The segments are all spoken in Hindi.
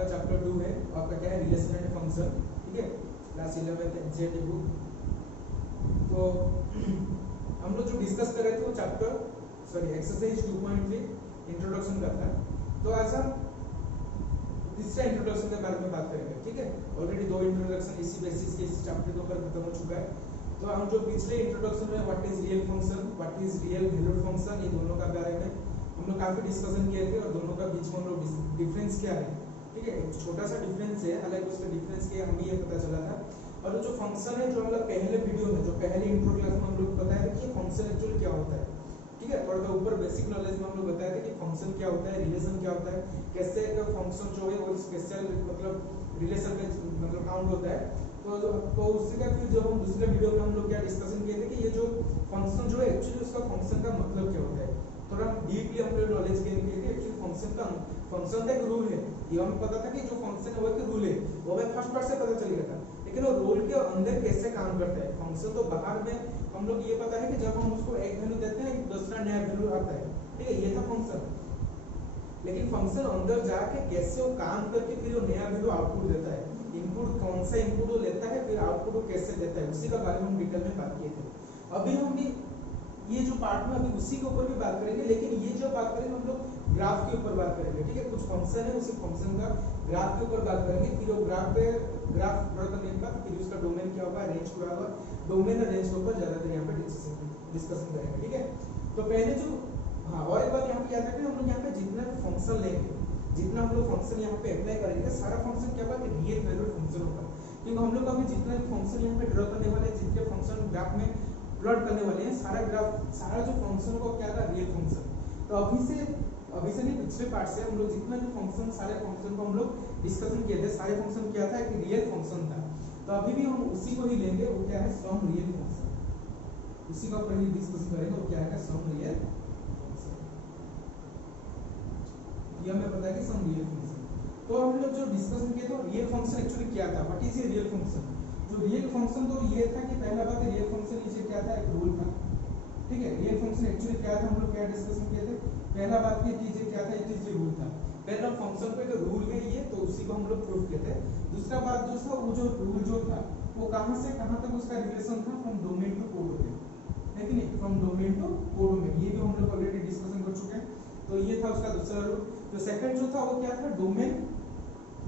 आपका चैप्टर 2 है, आपका क्या है, रिलेशन एंड फंक्शन, ठीक है, क्लास 11 एनसीईआरटी बुक। तो हम लोग जो डिस्कस कर रहे थे वो चैप्टर एक्सरसाइज 2.3 इंट्रोडक्शन का था। तो आज हम तीसरा इंट्रोडक्शन के बारे में बात करेंगे, ठीक है। ऑलरेडी 2 इंट्रोडक्शन इसी बेसिस के इस चैप्टर के ऊपर खत्म हो चुका है। तो हम जो पिछले इंट्रोडक्शन में what is real function, what is real valued function, ये दोनों का बारे में हम लोग काफी डिस्कशन किए थे और दोनों का बीच में हम लोग डिफरेंस क्या है, ठीक है, एक छोटा सा डिफरेंस है, हालांकि उसका डिफरेंस क्या हमें ये पता चला था। और जो फंक्शन है, जो हम लोग पहले वीडियो में, जो पहले इंट्रो क्लास में हम लोग बताया कि फंक्शन एक्चुअली क्या होता है, ठीक है। थोड़ा सा ऊपर बेसिक नॉलेज में हम लोग बताया था कि फंक्शन क्या होता है, रिलेशन क्या होता है, कैसे एक फंक्शन जो है वो स्पेशल मतलब रिलेशन का मतलब काउंट होता है। तो उससे का फिर जब हम दूसरे वीडियो में हम लोग क्या डिस्कशन किए थे कि ये जो फंक्शन जो है एक्चुअली उसका फंक्शन का मतलब क्या होता है, थोड़ा डीपली हम लोग नॉलेज गेन किए थे। एक्चुअली फंक्शन का एक रूल है, ये हमें पता था कि जो फंक्शन है वो एक रूल है, वो हमें फर्स्ट पार्ट से पता चल गया था, लेकिन वो रूल के अंदर कैसे काम करता है फंक्शन, तो बाहर में हम लोग ये पता है कि जब हम उसको एक वैल्यू देते हैं दूसरा नया वैल्यू आता है, ठीक है, ये था फंक्शन। लेकिन फंक्शन अंदर जाके कैसे वो काम करके फिर वो नया वैल्यू आउटपुट देता है, इनपुट कौन सा इनपुट वो लेता है, फिर आउटपुट वो कैसे देता है, उसी का बारे में हम डिटेल में बात किए थे। अभी हम भी ये जो पार्ट में अभी उसी के ऊपर भी बात करेंगे, लेकिन ये जो बात करेंगे हम लोग ग्राफ के ऊपर बात करेंगे, ठीक है। कुछ फंक्शन है, उसी फंक्शन का ग्राफ के ऊपर बात करेंगे, फिर वो ग्राफ ड्रा करने के बाद फिर उसका डोमेन क्या होगा, रेंज क्या होगा, डोमेन और रेंज के ऊपर ज्यादातर यहाँ पे डिस्कशन करेंगे, ठीक है। तो पहले जो और एक बात यहाँ पे याद रखना, हम लोग यहाँ पे जितना भी फंक्शन लेंगे, जितना हम लोग फंक्शन यहाँ पे अप्लाई करेंगे, सारा फंक्शन क्या होगा, रियल वैल्यूड फंक्शन होगा। क्योंकि हम लोग अभी जितना भी फंक्शन यहाँ पे ड्रा करने वाले हैं, जितने फंक्शन ग्राफ में प्लॉट करने वाले हैं, सारा ग्राफ, सारा जो फंक्शन को क्या था, रियल फंक्शन। तो अभी से नहीं, पिछले पार्ट से हम लोग जितना भी फंक्शन, सारे फंक्शन को हम लोग डिस्कशन किए थे, सारे फंक्शन क्या था, एक रियल फंक्शन था। तो अभी भी हम उसी को ही लेंगे, वो क्या है, सम रियल फंक्शन, उसी का ऊपर ही डिस्कशन करेंगे, वो क्या है, सम रियल फंक्शन। ये हमें पता है कि सम रियल फंक्शन। तो हम लोग जो डिस्कशन किए तो रियल फंक्शन एक्चुअली क्या था, what is a real function. जो रियल फंक्शन तो ये था कि पहला बात है, रियल फंक्शन नीचे क्या था, एक रूल था, ठीक है। रियल फंक्शन एक्चुअली क्या था, हम लोग क्या डिस्कशन किए थे, पहला बात ये कीजिए क्या था, इट इज ए रूल था। पहला फंक्शन पे एक रूल है ये, तो उसी को हम लोग प्रूफ किए थे। दूसरा बात जो था, वो जो रूल जो था वो कहां से कहां तक उसका रिलेशन था, फ्रॉम डोमेन टू कोडोमेन, है कि नहीं, फ्रॉम डोमेन टू कोडोमेन, ये भी हम लोग ऑलरेडी डिस्कशन कर चुके हैं। तो ये था उसका दूसरा रूल। जो सेकंड जो था वो क्या था, डोमेन,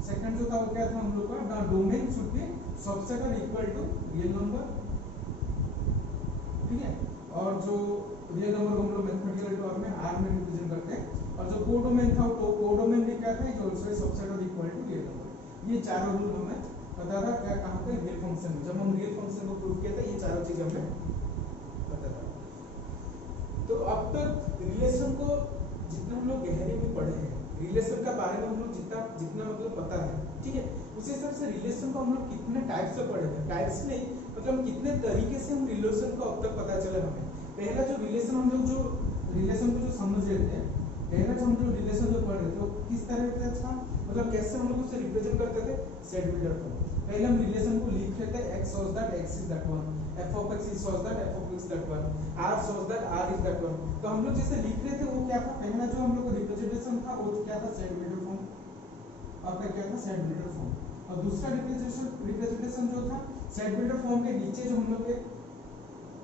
सेकंड जो था वो क्या था हम लोग का, डोमेन शुड बी सबसेट और इक्वल टू रियल नंबर, ठीक है। और जो रियल नंबर को हम लोग मैथमेटिकल टर्म में आर में रिप्रेजेंट करते हैं। और जो कोडोमेन था, तो कोडोमेन भी क्या था, इज आल्सो सबसेट और इक्वल टू रियल नंबर। ये चारों रूल हमें पता था क्या, कहां पे, रियल फंक्शन में। जब हम रियल फंक्शन को प्रूव किया था, ये चारों चीजें हमें पता था। तो अब तक रिलेशन को जितना हम लोग गहरे में पढ़े हैं, रिलेशन का बारे में हम लोग जितना मतलब पता है, ठीक है, उसी हिसाब से रिलेशन को हम लोग कितने टाइप से पढ़े हैं, टाइप्स नहीं मतलब कितने तरीके से हम रिलेशन को अब तक पता चला हमें। पहला जो रिलेशन हम लोग जो रिलेशन को जो समझ रहे थे, पहला जो हम लोग रिलेशन जो पढ़ रहे थे वो किस तरह से था, मतलब कैसे हम लोग उसे रिप्रेजेंट करते थे, सेट बिल्डर को। पहले हम रिलेशन को लिख लेते हैं, x shows that x is that one, f of x shows that f of x that one, r shows that r is that one। तो हम लोग जैसे लिख रहे थे वो क्या था, पहला जो हम लोग का रिप्रेजेंटेशन था वो क्या था, सेट बिल्डर फॉर्म, आपका क्या था, सेट बिल्डर फॉर्म। और दूसरा रिप्रेजेंटेशन जो था, सेट बिल्डर फॉर्म के नीचे जो हम लोग के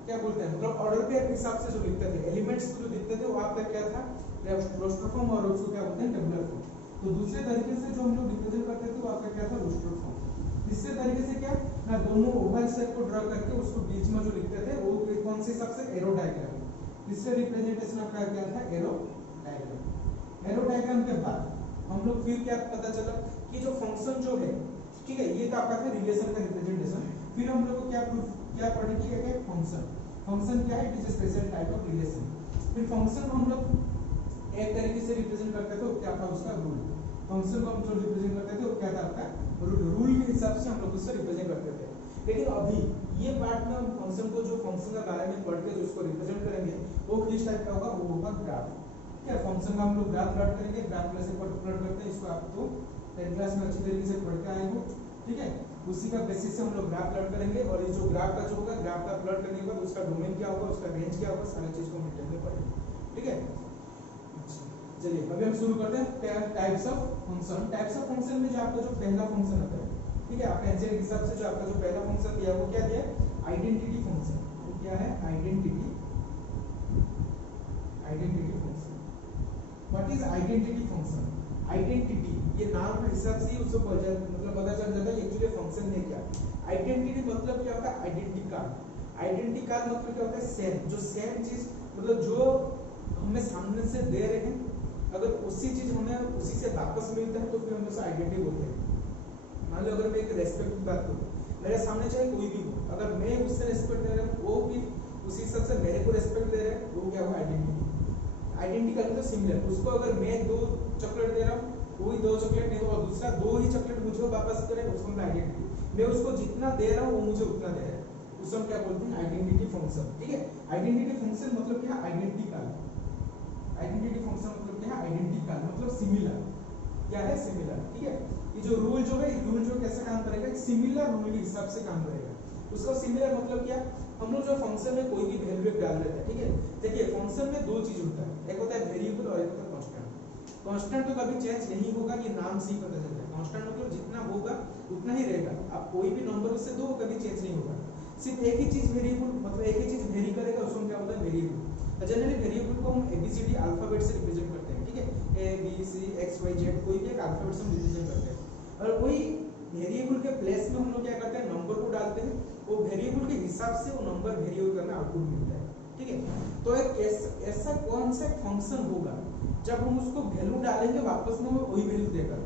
क्या बोलते हैं, मतलब ऑर्डर पेयर के हिसाब से जो लिखते थे, एलिमेंट्स को जो लिखते थे, वो आपका क्या था, रोस्टर फॉर्म, और उसको क्या बोलते हैं, टेबुलर फॉर्म। तो दूसरे तरीके से जो हम लोग रिप्रेजेंट करते थे वो आपका क्या था, रोस्टर फॉर्म। तीसरे तरीके से क्या ना, दोनों ओवल सेट को ड्रा करके उसको बीच में जो लिखते थे वो कौन से हिसाब से, एरो डायग्राम। तीसरे रिप्रेजेंटेशन आपका क्या था, एरो डायग्राम। एरो डायग्राम के बाद हम लोग फिर क्या पता चला कि जो फंक्शन जो है, ठीक है, ये तो आपका था रिलेशन का रिप्रेजेंटेशन। फिर हम लोग को क्या पढ़े कि एक फंक्शन क्या है, it is a special type of relation. फिर फंक्शन हम लोग एक तरीके से रिप्रेजेंट करते थे, वो क्या था उसका रूल। फंक्शन को हम जो रिप्रेजेंट करते थे वो क्या था आपका रूल के हिसाब से हम लोग उससे रिप्रेजेंट करते थे। लेकिन अभी ये पार्ट में हम फंक्शन को, जो फंक्शन के बारे में पढ़ के जो उसको रिप्रेजेंट करेंगे, वो किस टाइप का होगा, वो होगा ग्राफ। क्या फंक्शन का हम लोग ग्राफ प्लॉट करेंगे, ग्राफ कैसे प्लॉट करते हैं इसको आप तो 10th क्लास में अच्छी तरीके से पढ़ के आए हो, ठीक है। उसी का बेसिस से हम लोग ग्राफ प्लॉट करेंगे, और ये जो ग्राफ का जो होगा, ग्राफ का प्लॉट करने के बाद उसका डोमेन क्या होगा, उसका रेंज क्या होगा, सारी चीज को हम डिटेल में पढ़ेंगे, ठीक है। चलिए अभी हम शुरू करते हैं types of function. Types of function में जो आपका जो पहला फंक्शन होता है, ठीक है, आपका एनसीईआरटी के हिसाब से जो आपका जो पहला फंक्शन दिया वो क्या दिया, आइडेंटिटी फंक्शन। वो क्या है, identity function. What is identity function? Identity ये नाम के हिसाब से ही उसको मतलब पता चल जाता है एक्चुअली फंक्शन है क्या। आइडेंटिटी मतलब क्या होता है, आइडेंटिटी कार्ड। आइडेंटिटी कार्ड मतलब क्या होता है, सेम, जो सेम चीज मतलब जो हमें सामने से दे रहे हैं, अगर उसी चीज हमें उसी से वापस मिलता है तो फिर हम उसे आइडेंटिटी बोलते हैं। मान लो अगर मैं एक रेस्पेक्ट की बात करूं, मेरे सामने चाहे कोई भी हो, अगर मैं उससे रेस्पेक्ट दे रहा हूं, वो भी उसी हिसाब से मेरे को रेस्पेक्ट दे रहा है, वो क्या हुआ, आइडेंटिटी। आइडेंटिटी का मतलब सिमिलर। उसको अगर मैं 2 चॉकलेट दे रहा हूं, कोई 2 चॉकलेट नहीं तो और दूसरा 2 ही चॉकलेट मुझे वापस करे, उसको मैं आइडेंटिटी। मैं उसको जितना दे रहा हूं वो मुझे उतना दे रहा है, उस हम क्या बोलते हैं, आइडेंटिटी फंक्शन। ठीक है, आइडेंटिटी फंक्शन मतलब क्या, आइडेंटिटी कार्ड। आइडेंटिटी फंक्शन मतलब क्या है, आइडेंटिटी कार्ड मतलब सिमिलर। क्या है, सिमिलर। ठीक है, ये जो रूल जो है, रूल जो कैसे काम करेगा, सिमिलर रूल के हिसाब से काम करेगा। उसका सिमिलर मतलब क्या, हम लोग जो फंक्शन में कोई भी वैल्यू डाल देते हैं, ठीक है, देखिए फंक्शन में 2 चीज होता है, एक होता है वेरिएबल और एक होता है कांस्टेंट। कांस्टेंट तो कभी चेंज नहीं होगा, ये नाम से ही पता चलता है। कांस्टेंट मतलब जितना होगा उतना ही रहेगा, आप कोई भी नंबर उससे दो कभी चेंज नहीं होगा। सिर्फ एक ही चीज वेरिएबल मतलब एक ही चीज वेरी करेगा, उसको क्या होता है, वेरिएबल। जनरली वेरिएबल को हम एबीसीडी अल्फाबेट से रिप्रेजेंट करते हैं, ठीक है, A B C X Y Z, कोई भी एक अल्फाबेट से हम रिप्रेजेंट करते हैं। और कोई वेरिएबल के प्लेस में हम लोग क्या करते हैं, नंबर को डालते हैं, वो वेरिएबल के हिसाब से वो नंबर वेरिएबल करना आउटपुट मिलता है। ठीक है, तो एक ऐसा कौन सा फंक्शन होगा जब हम उसको वैल्यू डालेंगे वापस में वो वही वैल्यू देगा।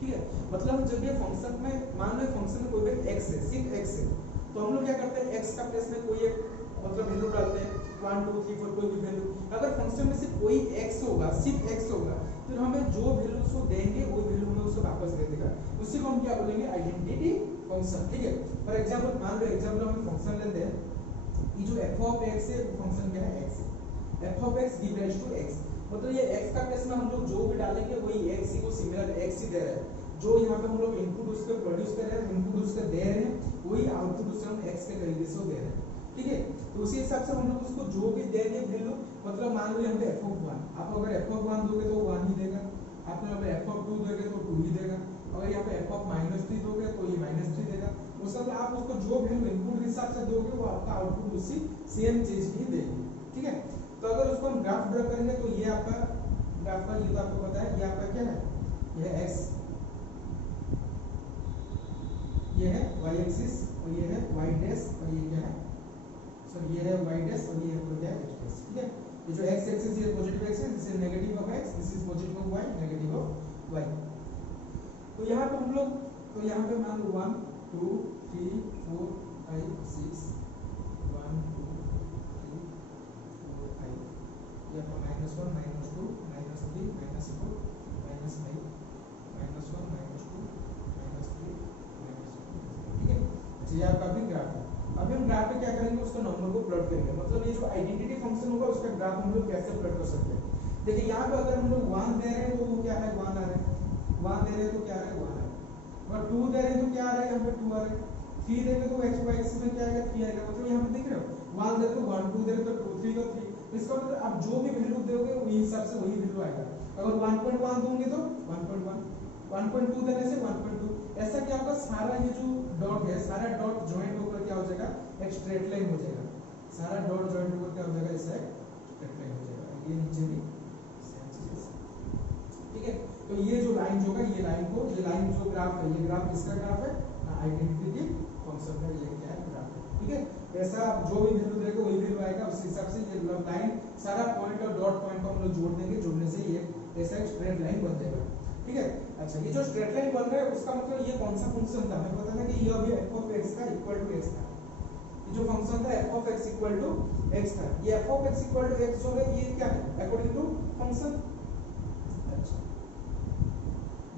ठीक है, मतलब जब ये फंक्शन में मान लो फंक्शन में कोई भी x है, सिर्फ x है, तो हम लोग क्या करते हैं, x का प्लेस में कोई एक मतलब वैल्यू डालते हैं 1 2 3 4 कोई भी वैल्यू। अगर फंक्शन में सिर्फ कोई x होगा, सिर्फ x होगा, तो हमें जो वैल्यू उसको देंगे वो वैल्यू हमें उसको वापस दे देगा, उसी को हम क्या बोलेंगे, आइडेंटिटी फंक्शन। ठीक है, फॉर एग्जांपल मान लो एग्जांपल हम फंक्शन लेते हैं, ये जो f ऑफ x है फंक्शन क्या है, x है। f of x give rise to x, मतलब ये x का प्लेस में हम लोग जो भी डालेंगे वही x ही को सिमिलर x ही दे रहा है। जो यहाँ पे हम लोग इनपुट उसके प्रोड्यूस कर रहे हैं, इनपुट उसके दे रहे हैं, वही आउटपुट उससे हम x के तरीके से दे रहे हैं। ठीक है, तो उसी हिसाब से हम लोग उसको जो भी देंगे वैल्यू, मतलब मान लो यहाँ पे f ऑफ 1, आप अगर f ऑफ 1 दोगे तो 1 ही देगा, आप यहाँ पे f ऑफ 2 दोगे तो 2 ही देगा, अगर यहाँ पे f ऑफ -3 दोगे तो ये -3 देगा। उस सब आप उसको जो वैल्यू इनपुट के हिसाब से दोगे वो आपका आउटपुट उसी सेम चीज ही देगी। ठीक है, तो अगर उसको हम ग्राफ ड्रा करेंगे तो ये आपका ग्राफ का, ये तो आपको पता है, ये आपका क्या है, ये x, ये है y एक्सिस और ये है y डैश और ये क्या है, सॉरी ये है y डैश और ये क्या है h डैश। ठीक है, ये जो x एक्सिस ये positive axis, this is negative of x, this is positive of y, negative of y। तो यहाँ पे हम लोग, तो यहाँ पे मान लो 1 2 3 4 5 6 1 2 3 4 5, ये आपका -1 -2 -3 -4 -5 -1 -2 -3 ठीक है। अच्छा, ये आपका भी ग्राफ है। अभी हम ग्राफ पे क्या करेंगे, उसका नंबर को प्लॉट करेंगे, मतलब ये जो आइडेंटिटी फंक्शन होगा उसका ग्राफ हम लोग कैसे प्लॉट कर सकते हैं। देखिए यहाँ पे अगर हम लोग 1 दे रहे हैं तो वो क्या है, 1 आ रहा है, 1 दे रहे हैं तो क्या आ रहा है, 1 आ रहा है, और 2 दे रहे हैं तो क्या आ रहा है, यहाँ पे 2 आ रहा है, 3 देंगे तो x y एक्सिस में क्या आएगा, 3 आएगा, मतलब यहाँ पे देख रहे हो 1 दे तो 1, 2 दे तो 2, 3 तो 3, इसका मतलब आप जो भी वैल्यू दोगे वही हिसाब से वही वैल्यू आएगा। अगर 1.1 दोगे तो 1.1, 1.2 देने से 1.2, ऐसा क्या होगा, सारा ये जो डॉट है सारा डॉट जॉइंट होकर क्या हो जाएगा, एक स्ट्रेट लाइन हो जाएगा, सारा डॉट जॉइंट होकर क्या हो जाएगा, ऐसा स्ट्रेट लाइन हो जाएगा, ये नीचे भी सेम चीज। ठीक है, तो ये जो लाइन जो होगा, ये लाइन को, ये लाइन जो ग्राफ है, ये ग्राफ किसका ग्राफ है, आइडेंटिटी फंक्शन का ये क्या है, ग्राफ है। ठीक है, ऐसा आप जो भी वैल्यू देगा वही वैल्यू आएगा, उस हिसाब से ये लाइन सारा पॉइंट और डॉट पॉइंट को हम लोग जोड़ देंगे, जोड़ने से ये ऐसा एक स्ट्रेट लाइन बन जाएगा। ठीक है, अच्छा ये जो स्ट्रेट लाइन बन रहा है उसका मतलब ये कौन सा फंक्शन था, हमें पता था कि ये अभी f ऑफ x का इक्वल टू x था, ये जो फंक्शन था f of x equal to x था, ये f of x equal to x जो है ये क्या है, अकॉर्डिंग टू फंक्शन। अच्छा,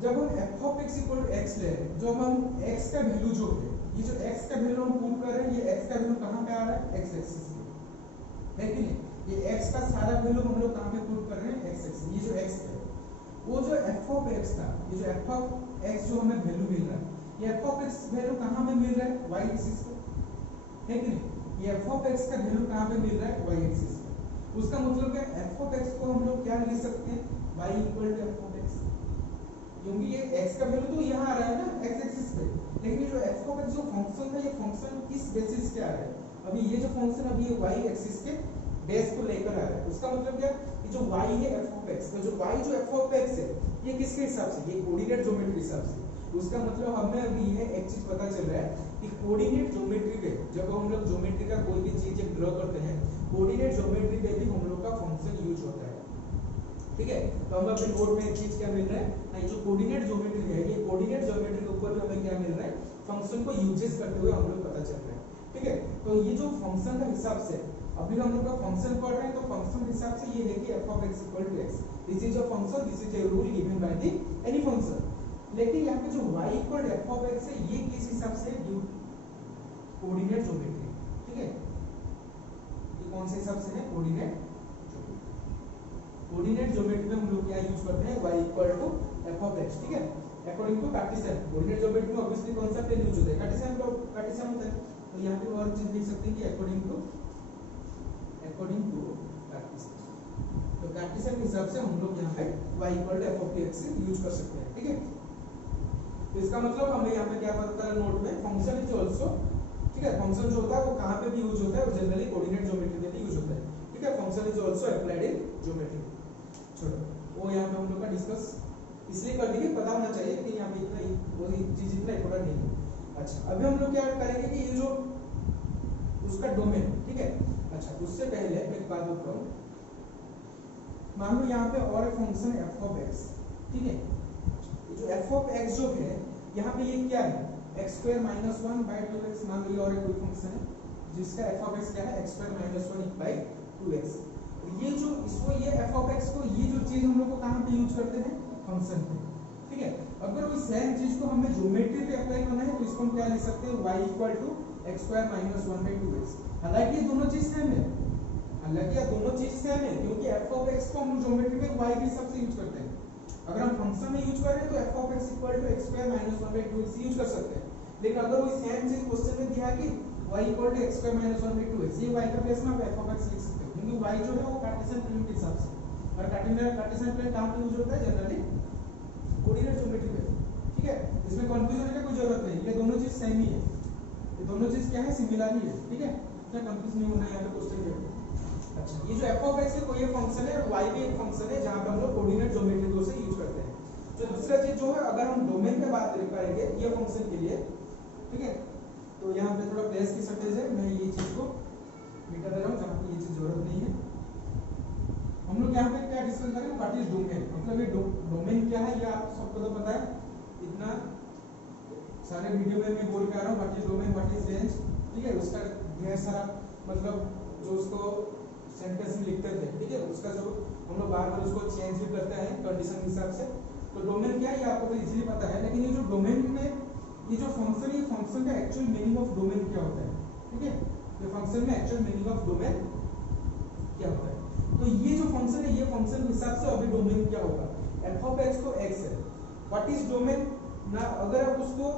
जब हम f of x equal to x ले रहे हैं, जो हम x का वैल्यू जो है, ये जो x का वैल्यू हम पुट कर रहे हैं, ये x का वैल्यू कहां पे आ रहा है, x एक्सिस पे है कि नहीं, ये x का सारा वैल्यू हम लोग कहां पे पुट कर रहे हैं, x एक्सिस, ये जो x है वो जो f ऑफ x था, ये जो f ऑफ x जो हमें वैल्यू मिल रहा है, ये f ऑफ x वैल्यू कहां पे मिल रहा है, y एक्सिस पे है कि नहीं, ये f ऑफ x का वैल्यू कहां पे मिल रहा है, y एक्सिस पे। उसका मतलब है f ऑफ x को हम लोग क्या लिख सकते हैं, y equal to F of X, क्योंकि ये x का वैल्यू तो यहाँ आ रहा है ना x एक्सिस पे, लेकिन ये जो एफ ऑफ एक्स जो फंक्शन था ये फंक्शन किस बेसिस पे आ रहा है, अभी ये जो फंक्शन अभी ये y एक्सिस के बेस को लेकर आ रहा है, उसका मतलब क्या, ये जो y है एफ ऑफ एक्स, तो जो y जो एफ ऑफ एक्स है ये किसके हिसाब से, ये कोऑर्डिनेट ज्योमेट्री के हिसाब से, उसका मतलब हमें अभी ये एक चीज पता चल रहा है कि कोऑर्डिनेट ज्योमेट्री पे जब हम लोग ज्योमेट्री का कोई भी चीज ड्रॉ करते हैं, कोऑर्डिनेट ज्योमेट्री पे भी हम लोग का फंक्शन यूज होता है, ठीक है। तो हम अपने नोट में एक चीज क्या मिल रहा है ना, ये जो कोऑर्डिनेट ज्योमेट्री है, ये कोऑर्डिनेट ज्योमेट्री के ऊपर भी हमें क्या मिल रहा है, फंक्शन को यूजेस करते हुए हम लोग पता चल रहा है, ठीक है। तो ये जो फंक्शन का हिसाब से अभी हम लोग का फंक्शन पढ़ रहे हैं, तो फंक्शन के हिसाब से ये है कि f of x equal to x, this is a function, this is a rule given by the any function, लेकिन यहाँ पे जो y equal to f of x है ये किस हिसाब से ड्यू कोऑर्डिनेट ज्योमेट्री, ठीक है, ये कौन से हिसाब से है, कोऑर्डिनेट ज्योमेट्री, कोऑर्डिनेट ज्योमेट्री में हम लोग क्या यूज करते हैं, y equal to f of x, ठीक है, according to Cartesian, coordinate geometry में ऑब्वियसली कौन सा प्लेन यूज होता है, कार्टेशियन होता है, तो यहाँ पे और चीज देख सकते हैं कि अकॉर्डिंग टू कार्टेशियन, तो कार्टेशियन के हिसाब से हम लोग यहाँ पे y equal to f of x use कर सकते हैं, ठीक है। तो इसका मतलब हमें यहाँ पे क्या पता है नोट में, फंक्शन इज आल्सो, ठीक है, फंक्शन जो होता है वो कहाँ पे भी यूज होता है, वो जनरली कोऑर्डिनेट ज्योमेट्री में भी यूज होता है, ठीक है, function is also applied in geometry, छोड़ो वो यहाँ पे हम लोग का डिस्कस इसलिए कर देंगे, पता होना चाहिए कि यहाँ पे इतना वो चीज इतना इंपॉर्टेंट नहीं है। अच्छा अभी हम लोग क्या करेंगे कि ये जो उसका डोमेन, ठीक है, अच्छा उससे पहले मैं एक बात बताऊं, मान लो यहाँ पे और एक फंक्शन है f of x, ठीक है, ये जो f of x जो है यहाँ पे ये क्या है, x square minus 1 by 2x, मान लो ये और एक कोई फंक्शन है जिसका f of x क्या है, x square minus 1 by 2x, ये जो इसको ये f of x को ये जो चीज हम लोग को कहाँ पे यूज करते हैं, फंक्शन पे, ठीक है। अगर वही सेम चीज को हमें ज्योमेट्री पे अप्लाई करना है तो इसको हम क्या लिख सकते हैं, y equal to x square minus 1 by 2x, हालांकि ये दोनों चीज सेम है, हालांकि ये दोनों चीज सेम है, क्योंकि f of x को हम ज्योमेट्री पे y के हिसाब से यूज करते हैं, अगर हम फंक्शन में यूज कर रहे हैं तो f of x equal to x square minus 1 by 2x use कर सकते हैं, लेकिन अगर वही सेम चीज क्वेश्चन में दिया कि y equal to x square minus 1 by 2x, ये y का प्लेस में आप f of x लिख सकते हो, क्योंकि y जो है वो कार्टेशियन प्लेन के हिसाब से, और कार्टेशियन प्लेन कहाँ पे यूज होता है, जनरली कोऑर्डिनेट ज्योमेट्री पे, ठीक है, इसमें कंफ्यूजन की कोई जरूरत नहीं, ये दोनों चीज सेम ही है, ये दोनों चीज क्या है, सिमिलर ही है, ठीक है, इतना कंफ्यूज नहीं होना है यहाँ पे क्वेश्चन में। अच्छा ये जो f of x है कोई एक फंक्शन है और y भी एक फंक्शन है जहां पे हम लोग कोऑर्डिनेट ज्योमेट्री को से यूज करते हैं। जो दूसरा चीज जो है, अगर हम डोमेन पे बात करेंगे ये फंक्शन के लिए, ठीक है, तो यहाँ पे थोड़ा प्लेस की शॉर्टेज है, मैं ये चीज को मिटा दे रहा हूँ जहाँ पे ये चीज जरूरत नहीं है। हम लोग यहाँ पे क्या डिस्कस करेंगे, व्हाट इज डोमेन, मतलब ये डोमेन क्या है ये आप सबको तो पता है, इतना सारे वीडियो में मैं बोल के आ रहा हूँ what is domain, what is range, ठीक है, उसका ढेर सारा मतलब जो उसको सेंटेंस में लिखते थे, ठीक है, उसका जो हम लोग बार बार उसको चेंज भी करते हैं कंडीशन के हिसाब से, तो डोमेन क्या है ये आपको तो इजीली पता है, लेकिन ये जो डोमेन में ये जो फंक्शन है, फंक्शन का एक्चुअल मीनिंग ऑफ डोमेन क्या होता है, ठीक है, ये फंक्शन में एक्चुअल मीनिंग ऑफ डोमेन क्या होता है, तो ये जो फंक्शन है ये फंक्शन के हिसाब से अभी डोमेन क्या होगा, f of x तो x है, व्हाट इज डोमेन ना, अगर आप उसको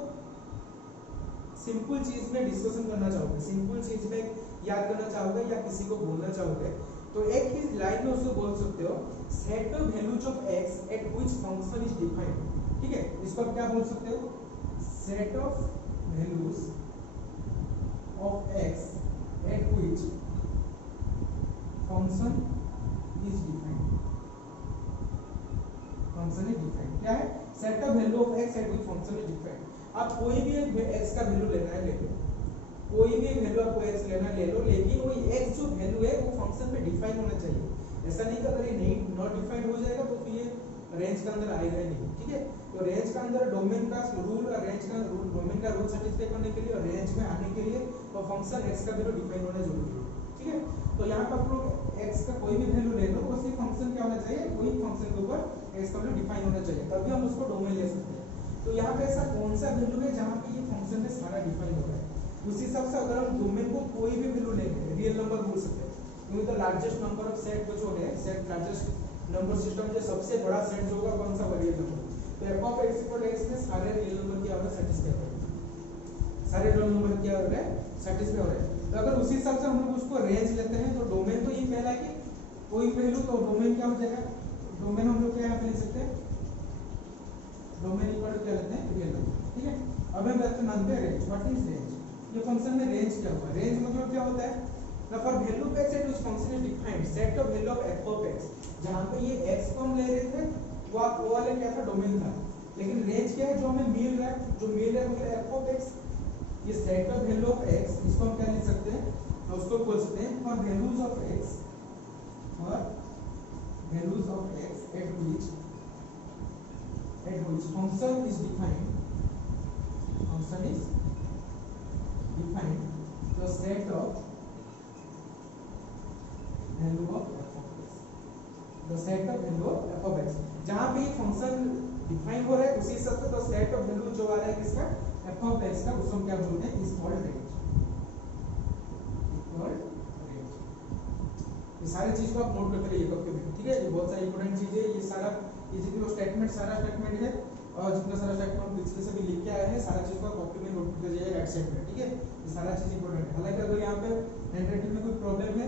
सिंपल चीज में डिस्कशन करना चाहोगे, सिंपल चीज में याद करना चाहोगे या किसी को बोलना चाहोगे, तो एक ही लाइन में उसको बोल सकते हो, set the values of x at which function is defined, ठीक है, इसको आप क्या बोल सकते हो, set of values of x at which function is defined, function is defined क्या है, set of value of x at which function is defined, आप कोई भी एक x का वैल्यू लेना है ले लो, कोई भी वैल्यू आपको x लेना ले लो, लेकिन वो x जो वैल्यू है वो फंक्शन में डिफाइन होना चाहिए, ऐसा नहीं कि अगर ये नहीं नॉट डिफाइंड हो जाएगा तो फिर ये रेंज के अंदर आएगा नहीं, ठीक है, तो रेंज का अंदर डोमेन का रूल और रेंज का रूल, डोमेन का रूल सैटिस्फाई करने के लिए और रेंज में आने के लिए तो फंक्शन x का वैल्यू डिफाइन होना जरूरी है, ठीक है, तो यहाँ पर आप लोग x का कोई भी वैल्यू ले लो, उसी फंक्शन क्या होना चाहिए, वही फंक्शन के ऊपर x का वैल्यू डिफाइन होना चाहिए, तभी हम उसको डोमेन ले सकते हैं। तो यहाँ पे ऐसा कौन सा वैल्यू है जहाँ पे ये फंक्शन में सारा डिफाइन हो रहा है, उस हिसाब से अगर हम डोमेन को कोई भी वैल्यू लेंगे, रियल नंबर बोल सकते हैं, क्योंकि तो लार्जेस्ट नंबर ऑफ सेट जो है, सेट लार्जेस्ट नंबर सिस्टम जो सबसे बड़ा सेट जो होगा कौन सा, रियल नंबर, तो f of x equal x में सारे रियल नंबर क्या हो रहा है, सेटिस्फाई हो रहा है, सारे रियल नंबर क्या हो रहा है, सेटिस्फाई हो रहा है, तो अगर उसी हिसाब से हम लोग उसको रेंज लेते हैं तो डोमेन तो ये कहलाएगी, कोई वैल्यू तो डोमेन क्या हो जाएगा, डोमेन हम लोग क्या यहाँ पे लिख सकते हैं, डोमेन इक्वल टू क्या लेते हैं, रियल नंबर, ठीक है। अब हम बात मानते हैं रेंज। What is range? ये फंक्शन में रेंज क्या हुआ, रेंज मतलब क्या होता है, the for value of x at which function is defined set of value of f of x। जहां पे ये x को हम ले रहे थे वो वाला क्या था, डोमेन था। लेकिन रेंज क्या है, जो हमें मिल रहा है, जो मिल रहा है मतलब f ऑफ x, ये set of value of x, इसको हम क्या लिख सकते हैं, तो उसको बोल सकते हैं for values of x, for values of x at which function is defined, the set of value of f of x, the set of value of f of x। जहां पे ये फंक्शन डिफाइन हो रहा है उसी हिसाब से तो सेट ऑफ वैल्यू जो आ रहा है किसका, f of x का, उसको हम क्या बोलते हैं, is called range, equal range. ये सारी चीज को आप नोट करते रहिए कब कभी, ठीक है। ये बहुत सारी इंपॉर्टेंट चीज है, ये सारा ये जितने स्टेटमेंट, सारा स्टेटमेंट है और जितना सारा स्टेटमेंट पिछले से भी लिख के आए हैं, सारा चीज को कॉपी में नोट करते जाइए राइट साइड में, ठीक है। ये सारा चीज इंपॉर्टेंट है। हालांकि अगर यहाँ पे हैंडराइटिंग में कोई प्रॉब्लम है,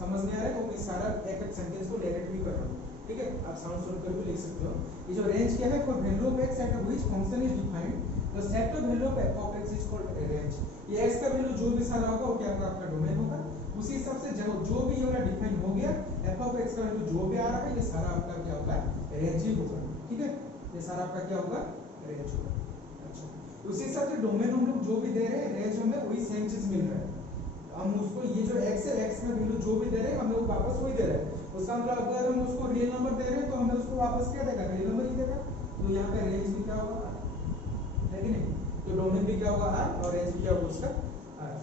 समझ नहीं आ रहा है, तो मैं सारा एक एक सेंटेंस को नरेट भी कर रहा हूँ, ठीक है। आप साउंड सुन कर भी लिख सकते हो। ये जो रेंज क्या है, for value of x at which function is defined the set of value of f of x is called range. ये x का वैल्यू जो भी सारा होगा वो क्या होगा, आपका डोमेन होगा। उसी हिसाब से जो भी ये वाला डिफाइन हो गया, f ऑफ x का वैल्यू जो भी आ रहा है, ये सारा आपका क्या होगा, रेंज ही होगा, ठीक है। ये सारा आपका क्या होगा, रेंज होगा। अच्छा, उसी हिसाब से डोमेन हम लोग जो भी दे रहे हैं, रेंज हमें वही सेम चीज मिल रहा है। हम उसको ये जो x है, x का वैल्यू जो भी दे रहे हैं हमें वो वापस वही दे रहा है। उसका मतलब अगर हम उसको रियल नंबर दे रहे हैं तो हमें उसको वापस क्या देगा, रियल नंबर ही देगा। तो यहाँ पे रेंज भी क्या होगा, है कि नहीं, तो डोमेन भी क्या होगा r और रेंज भी क्या होगा उसका r।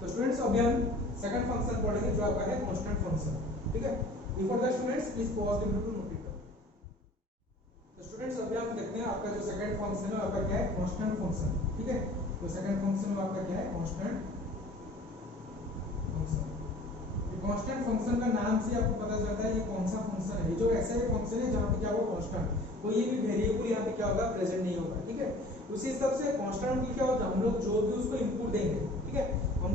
तो स्टूडेंट्स अभी हम सेकंड फंक्शन पढ़ेंगे जो आपका है कांस्टेंट फंक्शन, ठीक है। Before that students please pause the video to note it down. तो स्टूडेंट्स अभी हम देखते हैं आपका जो सेकंड फंक्शन है आपका क्या है, कांस्टेंट फंक्शन, ठीक है। तो सेकंड फंक्शन में आपका क्या है, कांस्टेंट फंक्शन। ये कांस्टेंट फंक्शन का नाम से आपको पता चलता है ये कौन सा फंक्शन है। ये जो ऐसा ही फंक्शन है जहां पे क्या होगा, कांस्टेंट, कोई भी वेरिएबल यहाँ पे क्या होगा, प्रेजेंट नहीं होगा, ठीक है। उसी हिसाब से कांस्टेंट की क्या होता है, हम लोग जो भी उसको इनपुट देंगे, ठीक है, हम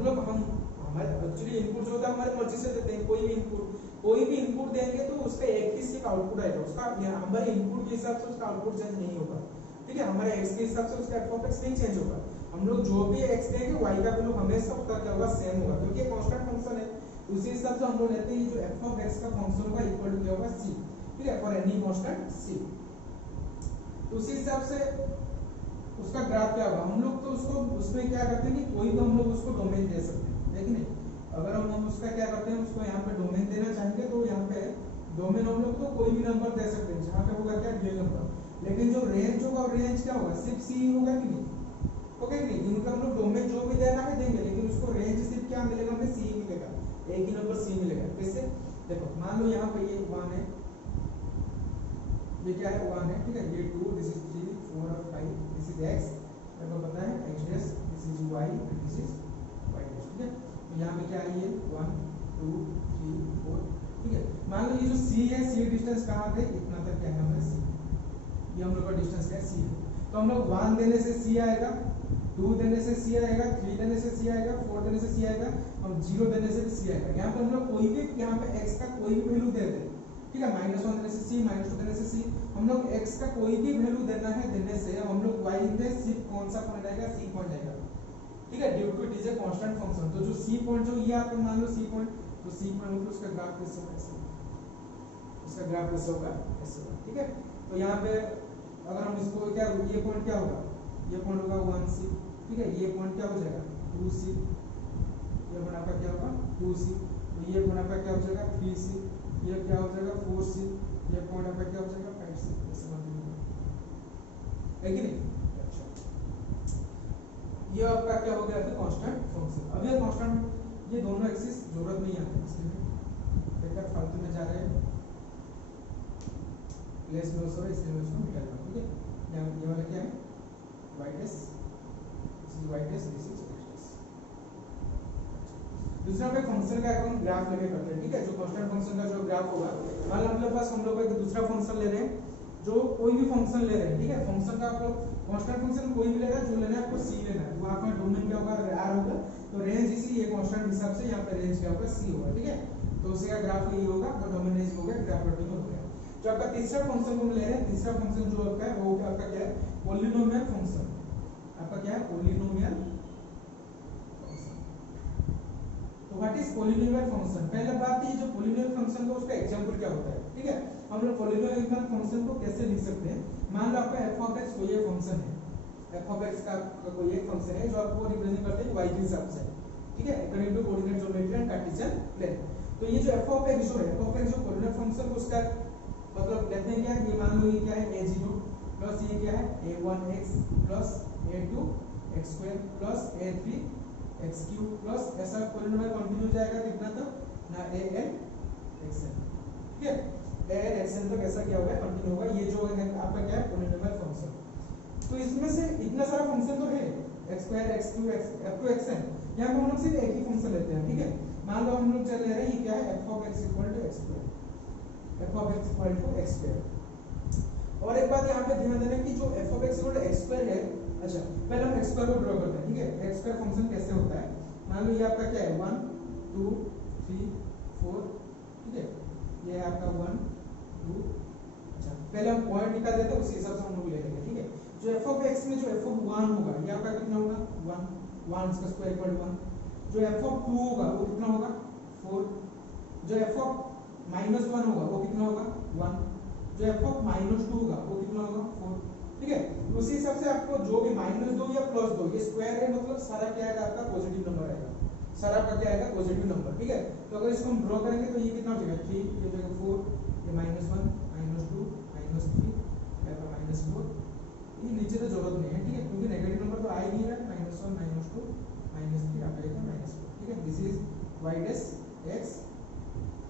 हमारे एक्चुअली इनपुट जो होता है हमारी मर्जी से देते हैं। कोई भी इनपुट देंगे तो उसका एक ही सिर्फ आउटपुट आएगा, उसका हमारे इनपुट के हिसाब से उसका आउटपुट चेंज नहीं होगा, ठीक है। हमारे x के हिसाब से उसका f ऑफ x नहीं चेंज होगा। हम लोग जो भी x देंगे y का वैल्यू हमेशा उसका क्या होगा, सेम होगा, क्योंकि ये कांस्टेंट फंक्शन है। उसी हिसाब से हम लोग लेते हैं जो f ऑफ x का फंक्शन होगा इक्वल टू क्या होगा, c, ठीक है, फॉर एनी कांस्टेंट c। तो उसी हिसाब से उसका ग्राफ क्या होगा, हम लोग तो उसको उसमें क्या करते हैं कि कोई भी हम लोग उसको डोमेन दे सकते हैं, है कि नहीं। अगर हम उसका क्या करते हैं, उसको यहाँ पे डोमेन देना चाहेंगे तो यहाँ पे डोमेन हम लोग तो कोई भी नंबर दे सकते हैं जहाँ पे होगा क्या, रियल नंबर। लेकिन जो रेंज होगा, रेंज क्या होगा, सिर्फ c होगा कि नहीं, ओके कि नहीं। इनका हम लोग डोमेन जो भी देना है देंगे, लेकिन उसको रेंज सिर्फ क्या मिलेगा, हमें c मिलेगा, एक ही नंबर c मिलेगा। कैसे, देखो मान लो यहाँ पे ये 1 है, ये क्या है 1 है, ठीक है, ये 2, दिस इज 3 4 और 5, दिस इज x, मेरे को पता है x dash, this is y and this is y dash, ठीक है। तो यहाँ पे क्या है, ये 1 2 3 4, ठीक है। मान लो ये जो c है, c डिस्टेंस कहाँ पे, इतना तक क्या है हमारा c, ये हम लोग का डिस्टेंस क्या है, c है। तो हम लोग 1 देने से c आएगा, 2 देने से c आएगा, 3 देने से c आएगा, 4 देने से c आएगा और 0 देने से भी c आएगा। यहाँ पे हम लोग कोई भी यहाँ पे x का कोई भी वैल्यू दे दें, ठीक है, -1 देने से c, -2 देने से c, हम लोग x का कोई भी वैल्यू देना है, देने से हम लोग y दे, सिर्फ कौन सा पॉइंट आएगा, c पॉइंट आएगा, ठीक है, due to it is a constant function. तो जो c पॉइंट जो ये आपको मान लो c पॉइंट, तो c पॉइंट मतलब उसका ग्राफ कैसे होगा, ऐसे, उसका ग्राफ कैसे होगा, ऐसे होगा, ठीक है। तो यहाँ पे अगर हम इसको क्या, ये पॉइंट क्या होगा, ये पॉइंट होगा 1c, ठीक है, ये पॉइंट क्या हो जाएगा 2c, ये पॉइंट आपका क्या होगा 2c, तो ये पॉइंट आपका क्या हो जाएगा 3c, ये क्या हो जाएगा 4c, ये पॉइंट आपका क्या हो जाएगा 5c, ऐसे कंटिन्यू है कि नहीं। अच्छा, ये आपका क्या हो गया फिर कांस्टेंट फंक्शन। अब ये कांस्टेंट, ये दोनों एक्सिस जरूरत नहीं आती इसलिए बेकार फालतू में जा रहे हैं, लेस लॉस हो रहा है, इसलिए मैं इसको मिटा दूंगा, ठीक है। यहाँ ये वाला क्या है, y dash, this is y dash, this is x dash. दूसरा पे फंक्शन का हम ग्राफ लेके करते हैं, ठीक है। जो कांस्टेंट फंक्शन का जो ग्राफ होगा, मान लो हम लोग पास हम लोग एक दूसरा फंक्शन ले रहे हैं, जो कोई भी फंक्शन ले रहे हैं, ठीक है। फंक्शन का आप लोग कांस्टेंट फंक्शन कोई भी ले रहा है, जो लेना है आपको c लेना है, वहां पर डोमेन क्या होगा, r होगा, तो रेंज इसीलिए कांस्टेंट हिसाब से यहाँ पे रेंज क्या होगा, c होगा, ठीक है। तो उसका ग्राफ ये होगा, तो डोमेन रेंज हो गया, ग्राफ रोटेशन हो गया। जो आपका तीसरा फंक्शन को ले रहे हैं, तीसरा फंक्शन जो आपका है वो आपका क्या है, पॉलिनोमियल फंक्शन। आपका क्या है, पॉलिनोमियल फंक्शन। तो व्हाट इज पॉलिनोमियल फंक्शन? पहले बात ये जो पॉलिनोमियल फंक्शन का उसका एग्जांपल क्या होता है, ठीक है। हम लोग पॉलिनोमियल फंक्शन को कैसे लिख सकते हैं? मान लो आपका f of x कोई एक फंक्शन है, f of x का कोई एक फंक्शन है जो आपको रिप्रेजेंट करते हैं y के हिसाब से, ठीक है, according to coordinate geometry and Cartesian plane. तो ये जो f of x जो है, f of x जो पॉलिनोमियल फंक्शन को उसका मतलब कहते हैं क्या, ये मान लो ये क्या है, a0 प्लस ये क्या है, a1x plus a2x² plus a3x³ plus ऐसा पॉलिनोमियल कंटिन्यू जाएगा कितना तक ना an(xn), ठीक है, an(xn) तक ऐसा क्या होगा, कंटिन्यू होगा। ये जो है आपका क्या है, पॉलिनोमियल फंक्शन। तो इसमें से इतना सारा फंक्शन तो है, x² x3 up to xn, यहाँ पे हम लोग सिर्फ एक ही फंक्शन लेते हैं, ठीक है। मान लो हम लोग चल रहे हैं ये क्या है, f of x equal to x², f of x equal to x²। और एक बात यहाँ पे ध्यान देना कि जो f of x equal to x² है, अच्छा पहले हम x² को ड्रॉ करते हैं, ठीक है। x² फंक्शन कैसे होता है, मान लो ये आपका क्या है 1 2 3 4, ठीक है, ये है आपका 1 2, अच्छा पहले हम पॉइंट निकाल देते हैं, उसी हिसाब से हम लोग ले लेंगे, ठीक है। जो f of x में जो f of 1 होगा ये आपका कितना होगा 1, 1 इसका स्क्वायर इक्वल टू 1। जो f of 2 होगा वो कितना होगा 4। जो f of -1 होगा वो कितना होगा 1। जो f of -2 होगा वो कितना होगा 4, ठीक है। उसी हिसाब से आपको जो भी -2 या +2 ये स्क्वायर है, मतलब सारा क्या आएगा आपका पॉजिटिव नंबर आएगा, सारा का क्या आएगा पॉजिटिव नंबर, ठीक है। तो अगर इसको हम ड्रॉ करेंगे तो ये कितना हो जाएगा 3, ये हो जाएगा 4, ये -1 -2 -3 या फिर -4, ये नीचे तो जरूरत नहीं है, ठीक है, क्योंकि नेगेटिव नंबर तो आ ही नहीं रहा है, -1 -2 -3 आ जाएगा -4, ठीक है। This is y dash x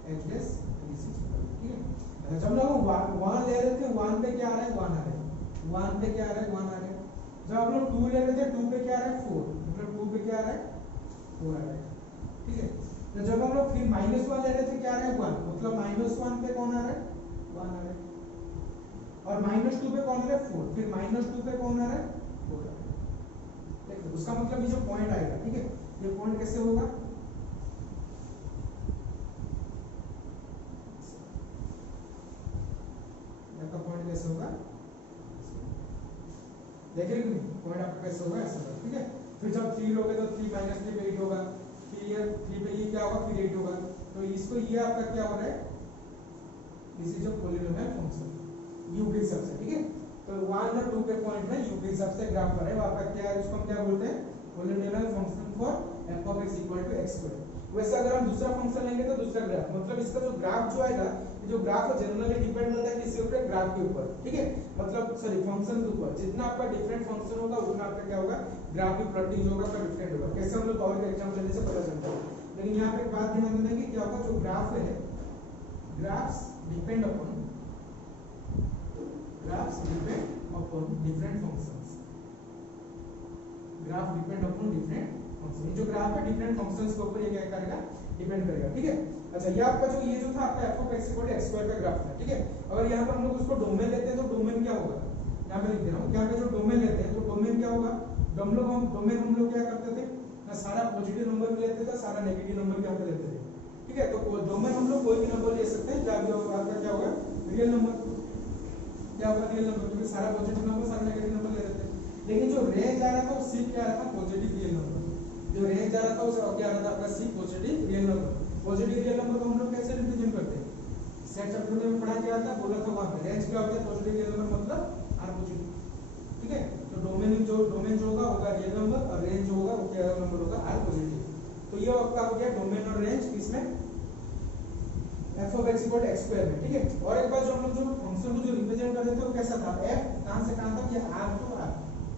h dash this is, ठीक है। जब लोग 1 ले रहे थे 1 पे क्या आ रहा है 1 आ रहा है, 1 पे क्या आ रहा है 1 आ रहा है। जब आप लोग 2 ले रहे थे 2 पे क्या आ रहा है 4, मतलब 2 पे क्या आ रहा है 4 आ रहा है, ठीक है। तो जब हम लोग फिर -1 ले रहे थे क्या आ रहा है 1, मतलब -1 पे कौन आ रहा है 1 आ रहा है, और -2 पे कौन आ रहा है 4, फिर -2 पे कौन आ रहा है 4 आ रहा है, देखो उसका मतलब ये जो पॉइंट आएगा, ठीक है, ये पॉइंट कैसे होगा, आपका पॉइंट कैसे होगा, देख रहे हो पॉइंट आपका कैसे होगा ऐसा, ठीक है। फिर जब 3 लोगे तो 3 -3 पे 8 होगा, फिर ये 3 पे ये क्या होगा फिर 8 होगा, तो इसको ये आपका क्या हो रहा है, this is a polynomial function u के हिसाब से, ठीक है। तो 1 और 2 के पॉइंट में u के हिसाब से ग्राफ बना है, वो आपका क्या है, उसको हम क्या बोलते हैं polynomial function for f of x equal to x²। वैसे अगर हम दूसरा फंक्शन लेंगे तो दूसरा ग्राफ, मतलब इसका जो ग्राफ जो आएगा, ये जो ग्राफ है जनरली डिपेंड करता है किसके ऊपर, ग्राफ के ऊपर, ठीक है, मतलब सॉरी फंक्शन के ऊपर। जितना आपका डिफरेंट फंक्शन होगा उतना आपका क्या होगा, ग्राफ भी प्लॉटिंग होगा आपका डिफरेंट होगा। कैसे हम लोग और के एग्जांपल लेने से पता चलता है, लेकिन यहाँ पे एक बात ध्यान देना कि क्या होगा, जो ग्राफ है, graphs depend upon different functions, graph depend upon different function. जो ग्राफ है डिफरेंट फंक्शंस के ऊपर ये क्या करेगा, डिपेंड करेगा, ठीक है। अच्छा ये आपका जो ये जो था आपका f of x equal to x² का ग्राफ था, ठीक है। अगर यहाँ पर हम लोग उसको डोमेन लेते हैं तो डोमेन क्या होगा, यहाँ पे लिख दे रहा हूँ, यहाँ पे जो डोमेन लेते हैं तो डोमेन क्या होगा, डोमेन हम लोग क्या करते थे ना, सारा पॉजिटिव नंबर भी लेते थे, सारा नेगेटिव नंबर भी यहाँ पे लेते थे, ठीक है। तो डोमेन हम लोग कोई भी नंबर ले सकते हैं, जहाँ भी आपका क्या होगा रियल नंबर, क्या होगा रियल नंबर, क्योंकि सारा पॉजिटिव नंबर सारा नेगेटिव नंबर ले रहे थे। लेकिन जो रेंज आ रहा था वो सिर्फ क्या आ रहा था पॉजिटिव रियल नंबर, जो रेंज आ रहा था वो क्या आ रहा था आपका सिर्फ positive real number. Positive real number को हम लोग कैसे रिप्रेजेंट करते हैं, सेट चैप्टर में पढ़ा गया था, बोला था वहां पे रेंज क्या होता है, पॉजिटिव रियल नंबर मतलब आर पॉजिटिव, ठीक है। तो डोमेन जो होगा रियल नंबर, और रेंज जो होगा वो क्या नंबर होगा आर पॉजिटिव। तो ये आपका हो गया डोमेन और रेंज इसमें f of x equal to x² में, ठीक है। और एक बार जो हम लोग जो फंक्शन को जो रिप्रेजेंट कर रहे थे वो कैसा था, f कहां से कहां तक, ये r to r,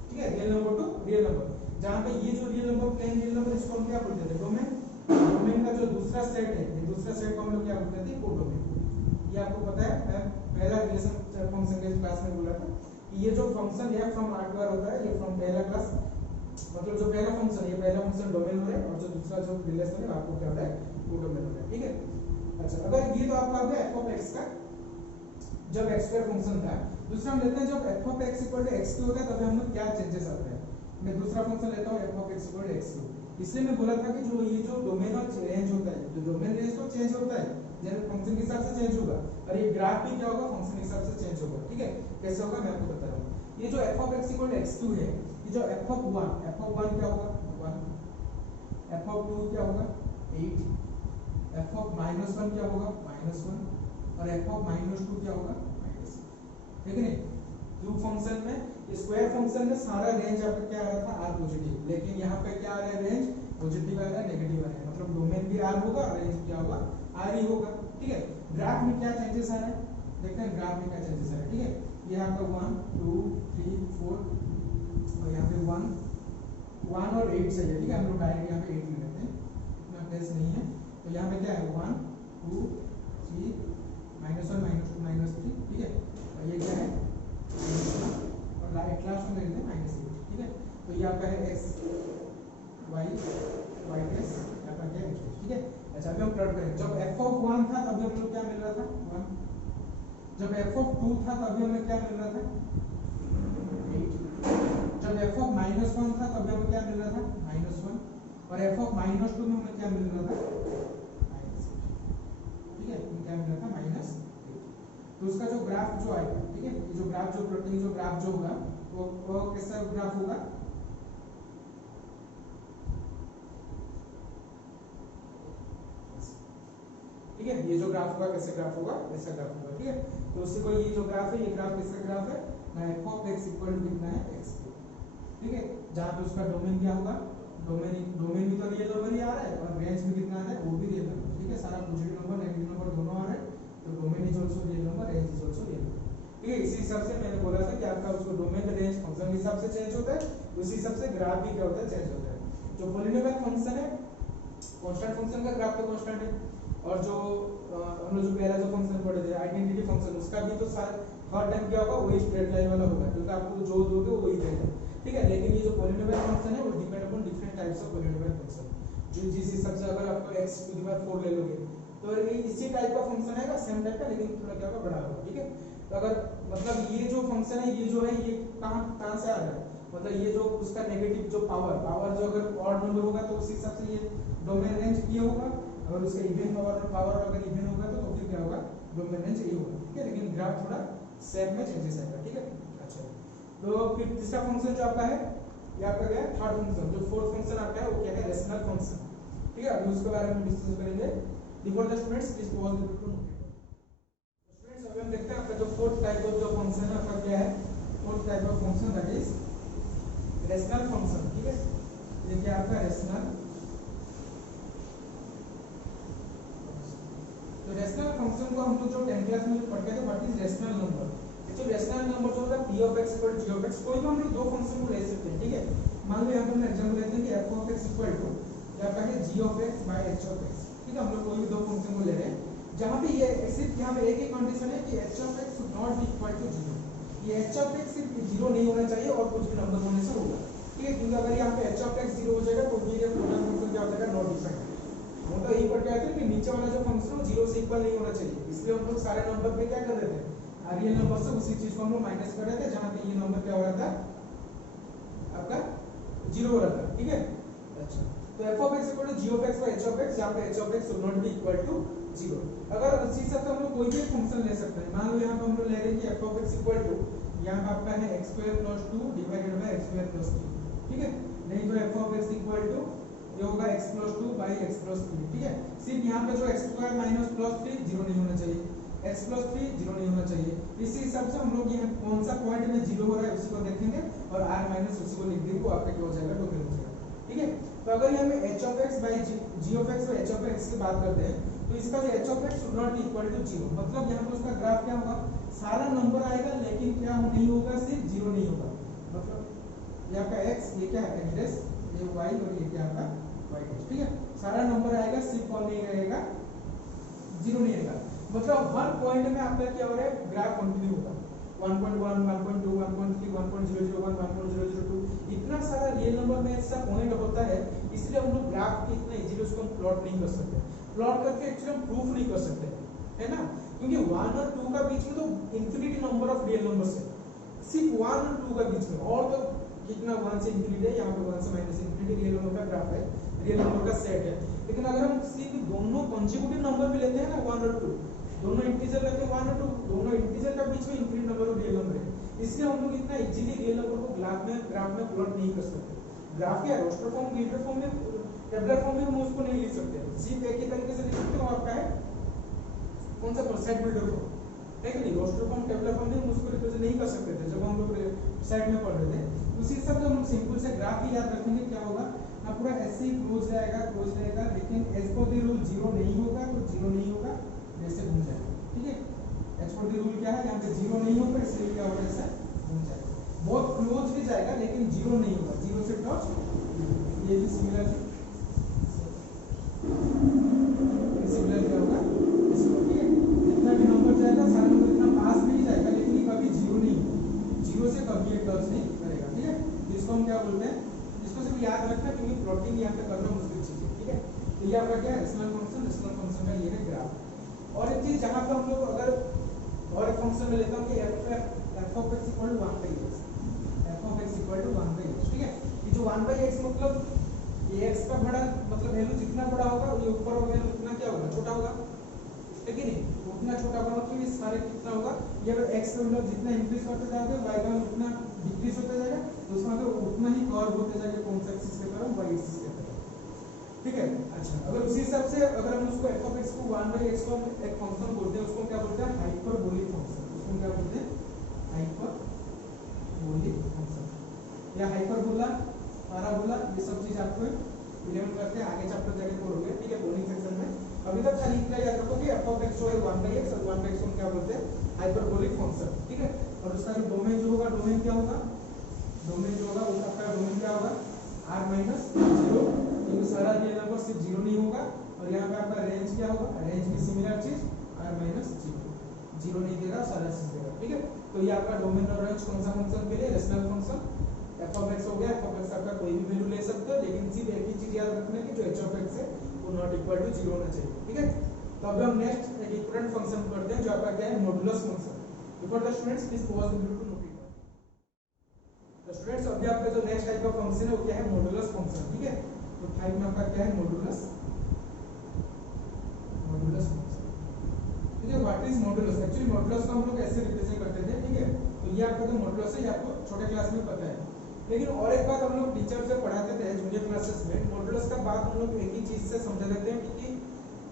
ठीक है, real number to real number. जहां पे ये जो real number plane real number इसको हम क्या बोलते थे डोमेन, डोमेन का जो दूसरा सेट है, ये दूसरा सेट को हम लोग क्या बोलते थे कोडोमेन। ये आपको पता है, मैं पहला रिलेशन फंक्शन के क्लास में बोला था कि ये जो function f from r to r होता है, ये फ्रॉम पहला क्लास, मतलब जो पहला फंक्शन, ये पहला फंक्शन डोमेन हो रहा है, और जो दूसरा जो रिलेशन है आपको क्या हो रहा है कोडोमेन हो रहा है, ठीक है। अच्छा अगर ये तो आपका हो गया f of x का जब x² फंक्शन था। दूसरा हम लेते हैं जब f of x equal to x³ होता है तब हम लोग क्या चेंजेस आते हैं। मैं दूसरा फंक्शन लेता हूं f of x equal to x³। इसलिए मैं बोला था कि जो ये जो डोमेन और रेंज होता है, जो डोमेन रेंज तो चेंज होता है, जब फंक्शन के हिसाब से चेंज होगा, और ये ग्राफ भी क्या होगा, फंक्शन के हिसाब से चेंज होगा। ठीक है, कैसे होगा मैं आपको बता रहा हूँ। ये जो f of x equal to x2 है, ये जो f of 1 क्या होगा 1, f of 2 क्या होगा 8, f of -1 क्या होगा -1, और f of -2 क्या होगा -1। ठीक है नहीं, क्यूब फंक्शन में, स्क्वायर फंक्शन में सारा रेंज आपका क्या आ रहा था r पॉजिटिव, लेकिन यहाँ पे क्या आ रहा है, रेंज पॉजिटिव आ रहा है, नेगेटिव आ रहा है, मतलब डोमेन भी r होगा और रेंज क्या होगा r ही होगा। ठीक है, ग्राफ में क्या चेंजेस आ रहा है, देखते हैं ग्राफ में क्या चेंजेस आ रहा है। ठीक है, ये यहाँ पे 1 2 3 4 और यहाँ पे 1 और 8 सही है। ठीक है, हम लोग डायरेक्ट यहाँ पे 8 ले लेते हैं, इतना प्लेस नहीं है, तो यहाँ पे क्या है 1 2 3 -1 -2 -3। ठीक है, और ये क्या है और लास्ट में लेते हैं -8। ठीक है, तो ये आपका है x y y s आपका क्या है। ठीक है, अच्छा अभी हम प्लॉट करें, जब f of 1 था तभी हम लोग क्या मिल रहा था 1, जब f of 2 था तभी हमें क्या मिल रहा था 8, जब f of -1 था तभी हमें क्या मिल रहा था -1, और f of -2 में हमें क्या मिल रहा था -8। ठीक है, क्या मिल रहा था -8। तो उसका जो ग्राफ जो आएगा, ठीक है, ये जो ग्राफ जो प्लॉटिंग जो ग्राफ जो होगा वो कैसा ग्राफ होगा, ठीक है, ये जो ग्राफ होगा कैसे ग्राफ होगा, ऐसा ग्राफ होगा। ठीक है, तो उससे कोई ये जो ग्राफ है, ये ग्राफ कैसा ग्राफ है ना, f of x equal to कितना है x2। ठीक है, जहां पे उसका डोमेन क्या होगा, डोमेन भी तो रियल नंबर ही आ रहा है और रेंज भी कितना आ रहा है, वो भी रियल नंबर। ठीक है, सारा पॉजिटिव नंबर नेगेटिव नंबर दोनों आ रहे हैं, तो domain is also real number, range is also real number. ठीक है, इसी हिसाब से मैंने बोला था कि आपका उसको डोमेन का रेंज फंक्शन के हिसाब से चेंज होता है, उसी हिसाब से ग्राफ भी क्या होता है, चेंज होता है। जो पॉलिनोमियल फंक्शन है, कांस्टेंट फंक्शन का ग्राफ तो कांस्टेंट है, और जो हम लोग जो पहला जो फंक्शन पढ़े थे आइडेंटिटी फंक्शन, उसका भी तो हर टाइम क्या होगा वही स्ट्रेट लाइन वाला होगा, क्योंकि आपको जो दोगे वो वही रहेगा। ठीक है, लेकिन ये जो पॉलिनोमियल फंक्शन है वो depend upon different types of polynomial function, जो जिस हिसाब से अगर आपको x⁴ ले लोगे तो ये इसी टाइप का फंक्शन आएगा, सेम टाइप का, लेकिन थोड़ा क्या होगा बड़ा होगा। ठीक है, तो अगर मतलब ये जो फंक्शन है, ये जो है ये कहां से आ रहा है, मतलब ये जो उसका नेगेटिव जो पावर जो अगर ऑड नंबर होगा तो उस हिसाब से ये डोमेन रेंज ये होगा, अगर उसका इवन पावर अगर इवन होगा तो फिर क्या होगा, डोमेन रेंज ये होगा। ठीक है, लेकिन ग्राफ थोड़ा सेम में चेंजेस आएगा। ठीक है, अच्छा तो फिर तीसरा फंक्शन जो आपका है, ये आपका क्या है थर्ड फंक्शन, जो फोर्थ फंक्शन आपका है वो क्या है, रेशनल फंक्शन। ठीक है, अभी उसके बारे में डिस्कस करेंगे। Before the students please pause the video. Students अभी हम देखते हैं आपका जो फोर्थ टाइप ऑफ जो फंक्शन है आपका क्या है, fourth type of function that is rational function. ठीक है, ये क्या आपका रेशनल, तो रेशनल फंक्शन को हम लोग जो 10th क्लास में पढ़ते थे व्हाट इज रेशनल नंबर। तो रेशनल नंबर जो होता है p of x = g of x, कोई भी हम लोग दो फंक्शन को ले सकते हैं। ठीक है, मान लो यहाँ पे हम एग्जांपल लेते हैं कि f of x = क्या है g of x by h of x। ठीक है, हम लोग कोई भी दो फंक्शन को ले रहे हैं जहां पे ये सिर्फ यहाँ पे एक ही कंडीशन है कि h of x should not be equal to 0, ये h of x सिर्फ 0 नहीं होना चाहिए और कुछ भी नंबर होने से होगा। ठीक है, क्योंकि अगर यहाँ पे h of x 0 हो जाएगा तो ये टोटल फंक्शन क्या हो जाएगा, नॉट डिफाइंड। मतलब यही पर क्या है कि नीचे वाला जो फंक्शन है 0 से इक्वल नहीं होना चाहिए, इसलिए हम लोग सारे नंबर पे क्या कर देते हैं, रियल नंबर से उसी चीज को हम लोग माइनस कर देते हैं जहां पे ये नंबर क्या हो रहा था आपका 0 हो रहा था। ठीक है, अच्छा तो f of x = g of x by h of x, यहाँ पे h of x should not be equal to 0। अगर उसी हिसाब से हम लोग कोई भी फंक्शन ले सकते हैं, मान लो यहाँ पे हम लोग ले रहे हैं कि f of x = यहाँ पे आपका है x² + 2 डिवाइडेड बाय x² + 3। ठीक है, नहीं तो f of x = ये होगा x + 2 by x + 3। ठीक है, सिर्फ यहाँ पे जो x² - +3 0 नहीं होना चाहिए, x + 3 0 नहीं होना चाहिए। इसी हिसाब से हम लोग यहाँ कौन सा पॉइंट में 0 हो रहा है उसी को देखेंगे और r - उसी को लिख देंगे, वो आपका क्या हो जाएगा, टोटल हो जाएगा। ठीक है, तो अगर यहाँ पे h of x by g of x by h of x की बात करते हैं तो इसका जो h of x should not be equal to 0, मतलब यहाँ पे उसका ग्राफ क्या होगा, सारा नंबर आएगा लेकिन क्या नहीं होगा, सिर्फ 0 नहीं होगा। मतलब यहाँ का x ये क्या है x', ये y और ये क्या आपका y'। ठीक है, सारा नंबर आएगा, सिर्फ कौन नहीं रहेगा, 0 नहीं रहेगा। मतलब हर पॉइंट में आपका क्या हो रहा है, ग्राफ कंटिन्यू होगा, 1.1 1.2 1.3 1.001 1.002 इतना सारा रियल नंबर में ऐसा पॉइंट होता है, इसलिए हम लोग ग्राफ के इतना इजीली उसको प्लॉट नहीं कर सकते, प्लॉट करके एक्चुअली हम प्रूफ नहीं कर सकते, है ना, क्योंकि 1 और 2 का बीच में तो infinity number of real numbers है, सिर्फ 1 और 2 का बीच में, और तो कितना 1 से इंफिनिटी है, यहाँ पे 1 से -∞ रियल नंबर का ग्राफ है, रियल नंबर का सेट है। लेकिन अगर हम सिर्फ दोनों कॉन्जिक्यूटिव नंबर भी लेते हैं ना 1 और 2, दोनों इंटीजर लेते हैं 1 और 2, दोनों इंटीजर का बीच में इंक्रीज नंबर और रियल नंबर है, इसलिए हम लोग इतना इजीली रियल नंबर को ग्राफ में प्लॉट नहीं कर सकते। ग्राफ क्या रोस्टर फॉर्म, ग्लिटर फॉर्म में, टेबुलर फॉर्म में हम उसको नहीं लिख सकते, सिर्फ एक ही तरीके से लिख सकते हो। आपका है कौन सा सेट बिल्डर फॉर्म है कि नहीं, रोस्टर फॉर्म, टेबुलर फॉर्म में हम उसको रिप्रेजेंट नहीं कर सकते थे जब हम लोग सेट में पढ़ रहे थे। उसी हिसाब से हम लोग सिंपल से ग्राफ ही याद रखेंगे। क्या होगा, अब पूरा ऐसे ही क्लोज रहेगा, लेकिन एज पर द रूल 0 नहीं होगा, तो 0 नहीं होगा, ऐसे घूम जाएगा। ठीक है, एज पर द रूल क्या है, यहाँ पे 0 नहीं होगा, इसलिए क्या होगा, ऐसा घूम जाएगा। बहुत क्लोज भी जाएगा लेकिन 0 नहीं होगा, 0 से टच, ये भी सिमिलर क्या होगा, ठीक है। जितना भी नंबर जाएगा सारा नंबर इतना पास में ही जाएगा, लेकिन ये कभी 0 नहीं, 0 से कभी ये टच नहीं करेगा। ठीक है, इसको हम क्या बोलते हैं, इसको सिर्फ याद रखना क्योंकि प्लॉटिंग यहाँ पे करना मुश्किल चीज है। ठीक है, तो ये आपका क्या है, रेशनल फंक्शन का ये है ग्राफ। और एक चीज जहाँ पे हम लोग अगर और एक फंक्शन में लेता हूँ कि f of x equal to 1 by x, f of x equal to 1 by x। ठीक है, ये जो 1 by x मतलब ये x का बड़ा मतलब वैल्यू जितना बड़ा होगा ये ऊपर वाला वैल्यू उतना क्या होगा, छोटा होगा, है कि नहीं, उतना छोटा होगा। मतलब ये सारे कितना होगा, ये अगर x का वैल्यू जितना इंक्रीज करते जाओगे y का उतना डिक्रीज होता जाएगा, तो उसका मतलब उतना ही कर्व होते जाएगा, कौन सा एक्सिस की तरफ, y एक्सिस की तरफ। ठीक है, अच्छा अगर उसी हिसाब से अगर हम उसको f of x को 1 by x को एक फंक्शन बोलते हैं, उसको क्या बोलते हैं, हाइपरबोलिक फंक्शन। उसको क्या बोलते हैं, हाइपरबोलिक फंक्शन या हाइपरबोला, पैराबोला, ये सब चीज आपको 11 करते हैं, आगे चैप्टर जाके पढ़ोगे। ठीक है, बोलिंग सेक्शन में अभी तक खाली इतना याद रखो कि f of x जो है 1 by x, और 1 by x को क्या बोलते हैं, हाइपरबोलिक फंक्शन। ठीक है, और उसका डोमेन जो होगा, डोमेन क्या होगा, डोमेन जो होगा उसका डोमेन क्या होगा, r माइनस 0, क्योंकि सारा रियल नंबर सिर्फ 0 नहीं होगा। और यहाँ पे आपका रेंज क्या होगा, रेंज भी सिमिलर चीज, r माइनस 0 नहीं देगा, सारा चीज देगा। ठीक है, तो ये आपका डोमेन और रेंज कौन सा फंक्शन के लिए, rational function f of x हो गया। f of x आपका कोई भी वैल्यू ले सकते हो, लेकिन सिर्फ एक ही चीज याद रखना है कि जो h of x है वो नॉट इक्वल टू 0 होना चाहिए। ठीक है, तो अब हम नेक्स्ट एक इक्विवेलेंट फंक्शन पढ़ते हैं जो आपका क्या है, modulus function. Before the students please pause the video to note it. तो स्टूडेंट्स अभी आपका जो नेक्स्ट टाइप का फंक्शन है वो क्या है, मॉडुलस फंक्शन। ठीक है, तो टाइप में आपका क्या है, मॉडुलस फंक्शन। ठीक है, what is modulus, actually modulus को हम लोग ऐसे रिप्रेजेंट करते थे। ठीक है, तो ये आपका जो मॉडुलस है ये आपको छोटे क्लास में पता है, लेकिन और एक बात हम लोग टीचर से पढ़ाते थे जूनियर क्लासेस में, मॉडुलस का बात हम लोग एक ही चीज से समझा देते हैं कि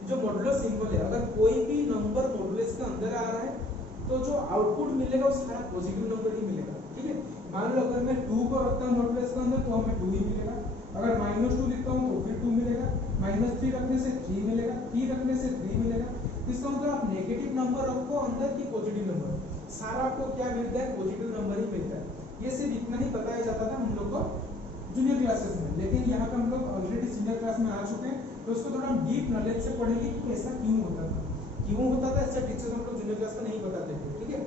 जो मॉडुलस सिंबल है, अगर कोई भी नंबर मॉडुलस के अंदर आ रहा है तो जो आउटपुट मिलेगा वो सारा पॉजिटिव नंबर ही मिलेगा। ठीक है, मान लो अगर मैं 2 को रखता हूं मॉडुलस के अंदर तो हमें 2 ही मिलेगा, अगर -2 लिखता हूं तो फिर 2 मिलेगा, -3 रखने से 3 मिलेगा, 3 रखने से 3 मिलेगा। इसका मतलब आप नेगेटिव नंबर रखो अंदर की पॉजिटिव नंबर, सारा आपको क्या मिलता है, पॉजिटिव नंबर ही मिलता है। ये सिर्फ इतना ही बताया जाता था हम लोग को जूनियर क्लासेस में, लेकिन यहाँ पे हम लोग ऑलरेडी सीनियर क्लास में आ चुके हैं, तो उसको थोड़ा हम डीप नॉलेज से पढ़ेंगे कि ऐसा क्यों होता था, ऐसा टीचर्स हम लोग जूनियर क्लास में नहीं बताते थे। ठीक है,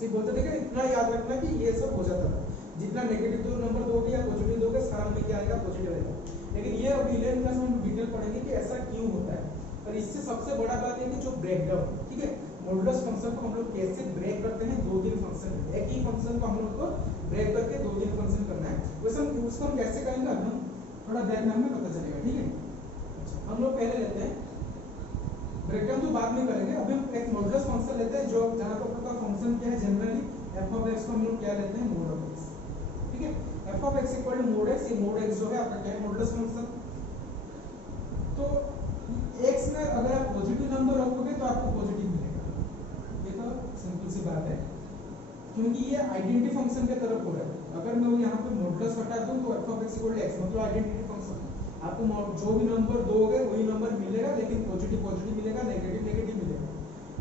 सिर्फ बोलते थे कि इतना याद रखना कि ये सब हो जाता था, जितना नेगेटिव दो नंबर दोगे या पॉजिटिव दोगे सारा में क्या आएगा, पॉजिटिव आएगा। लेकिन ये अभी 11th क्लास में हम डिटेल पढ़ेंगे कि ऐसा क्यों होता है। और इससे सबसे बड़ा बात है कि जो ब्रेकडाउन, ठीक है, मॉडुलस फंक्शन को हम लोग कैसे ब्रेक करते हैं, 2-3 फंक्शन में, एक ही फंक्शन को हम लोग को ब्रेक करके 2-3 फंक्शन करना है, वैसे हम उसको हम कैसे करेंगे अब हम थोड़ा देर में हमें पता चलेगा। ठीक है, अच्छा हम लोग पहले लेते हैं ब्रेकडाउन, तो बाद में करेंगे। अभी हम एक मॉडुलस फंक्शन लेते हैं जो जहां पर आपका फंक्शन क्या है, जनरली f of x को हम लोग क्या लेते हैं, mod of x। ठीक है, f of x equal to mod x, ये mod x जो है आपका क्या है, मॉडुलस फंक्शन। तो x में अगर आप पॉजिटिव नंबर रखोगे तो आपको पॉजिटिव मिलेगा, ये तो सिंपल सी बात है, क्योंकि ये आइडेंटिटी फंक्शन के तरफ हो रहा है। अगर मैं यहाँ पे मॉडुलस हटा दूं तो f of x equal to x मतलब आइडेंटिटी फंक्शन, आपको जो भी नंबर दोगे वही नंबर मिलेगा, लेकिन पॉजिटिव पॉजिटिव मिलेगा, नेगेटिव नेगेटिव मिलेगा।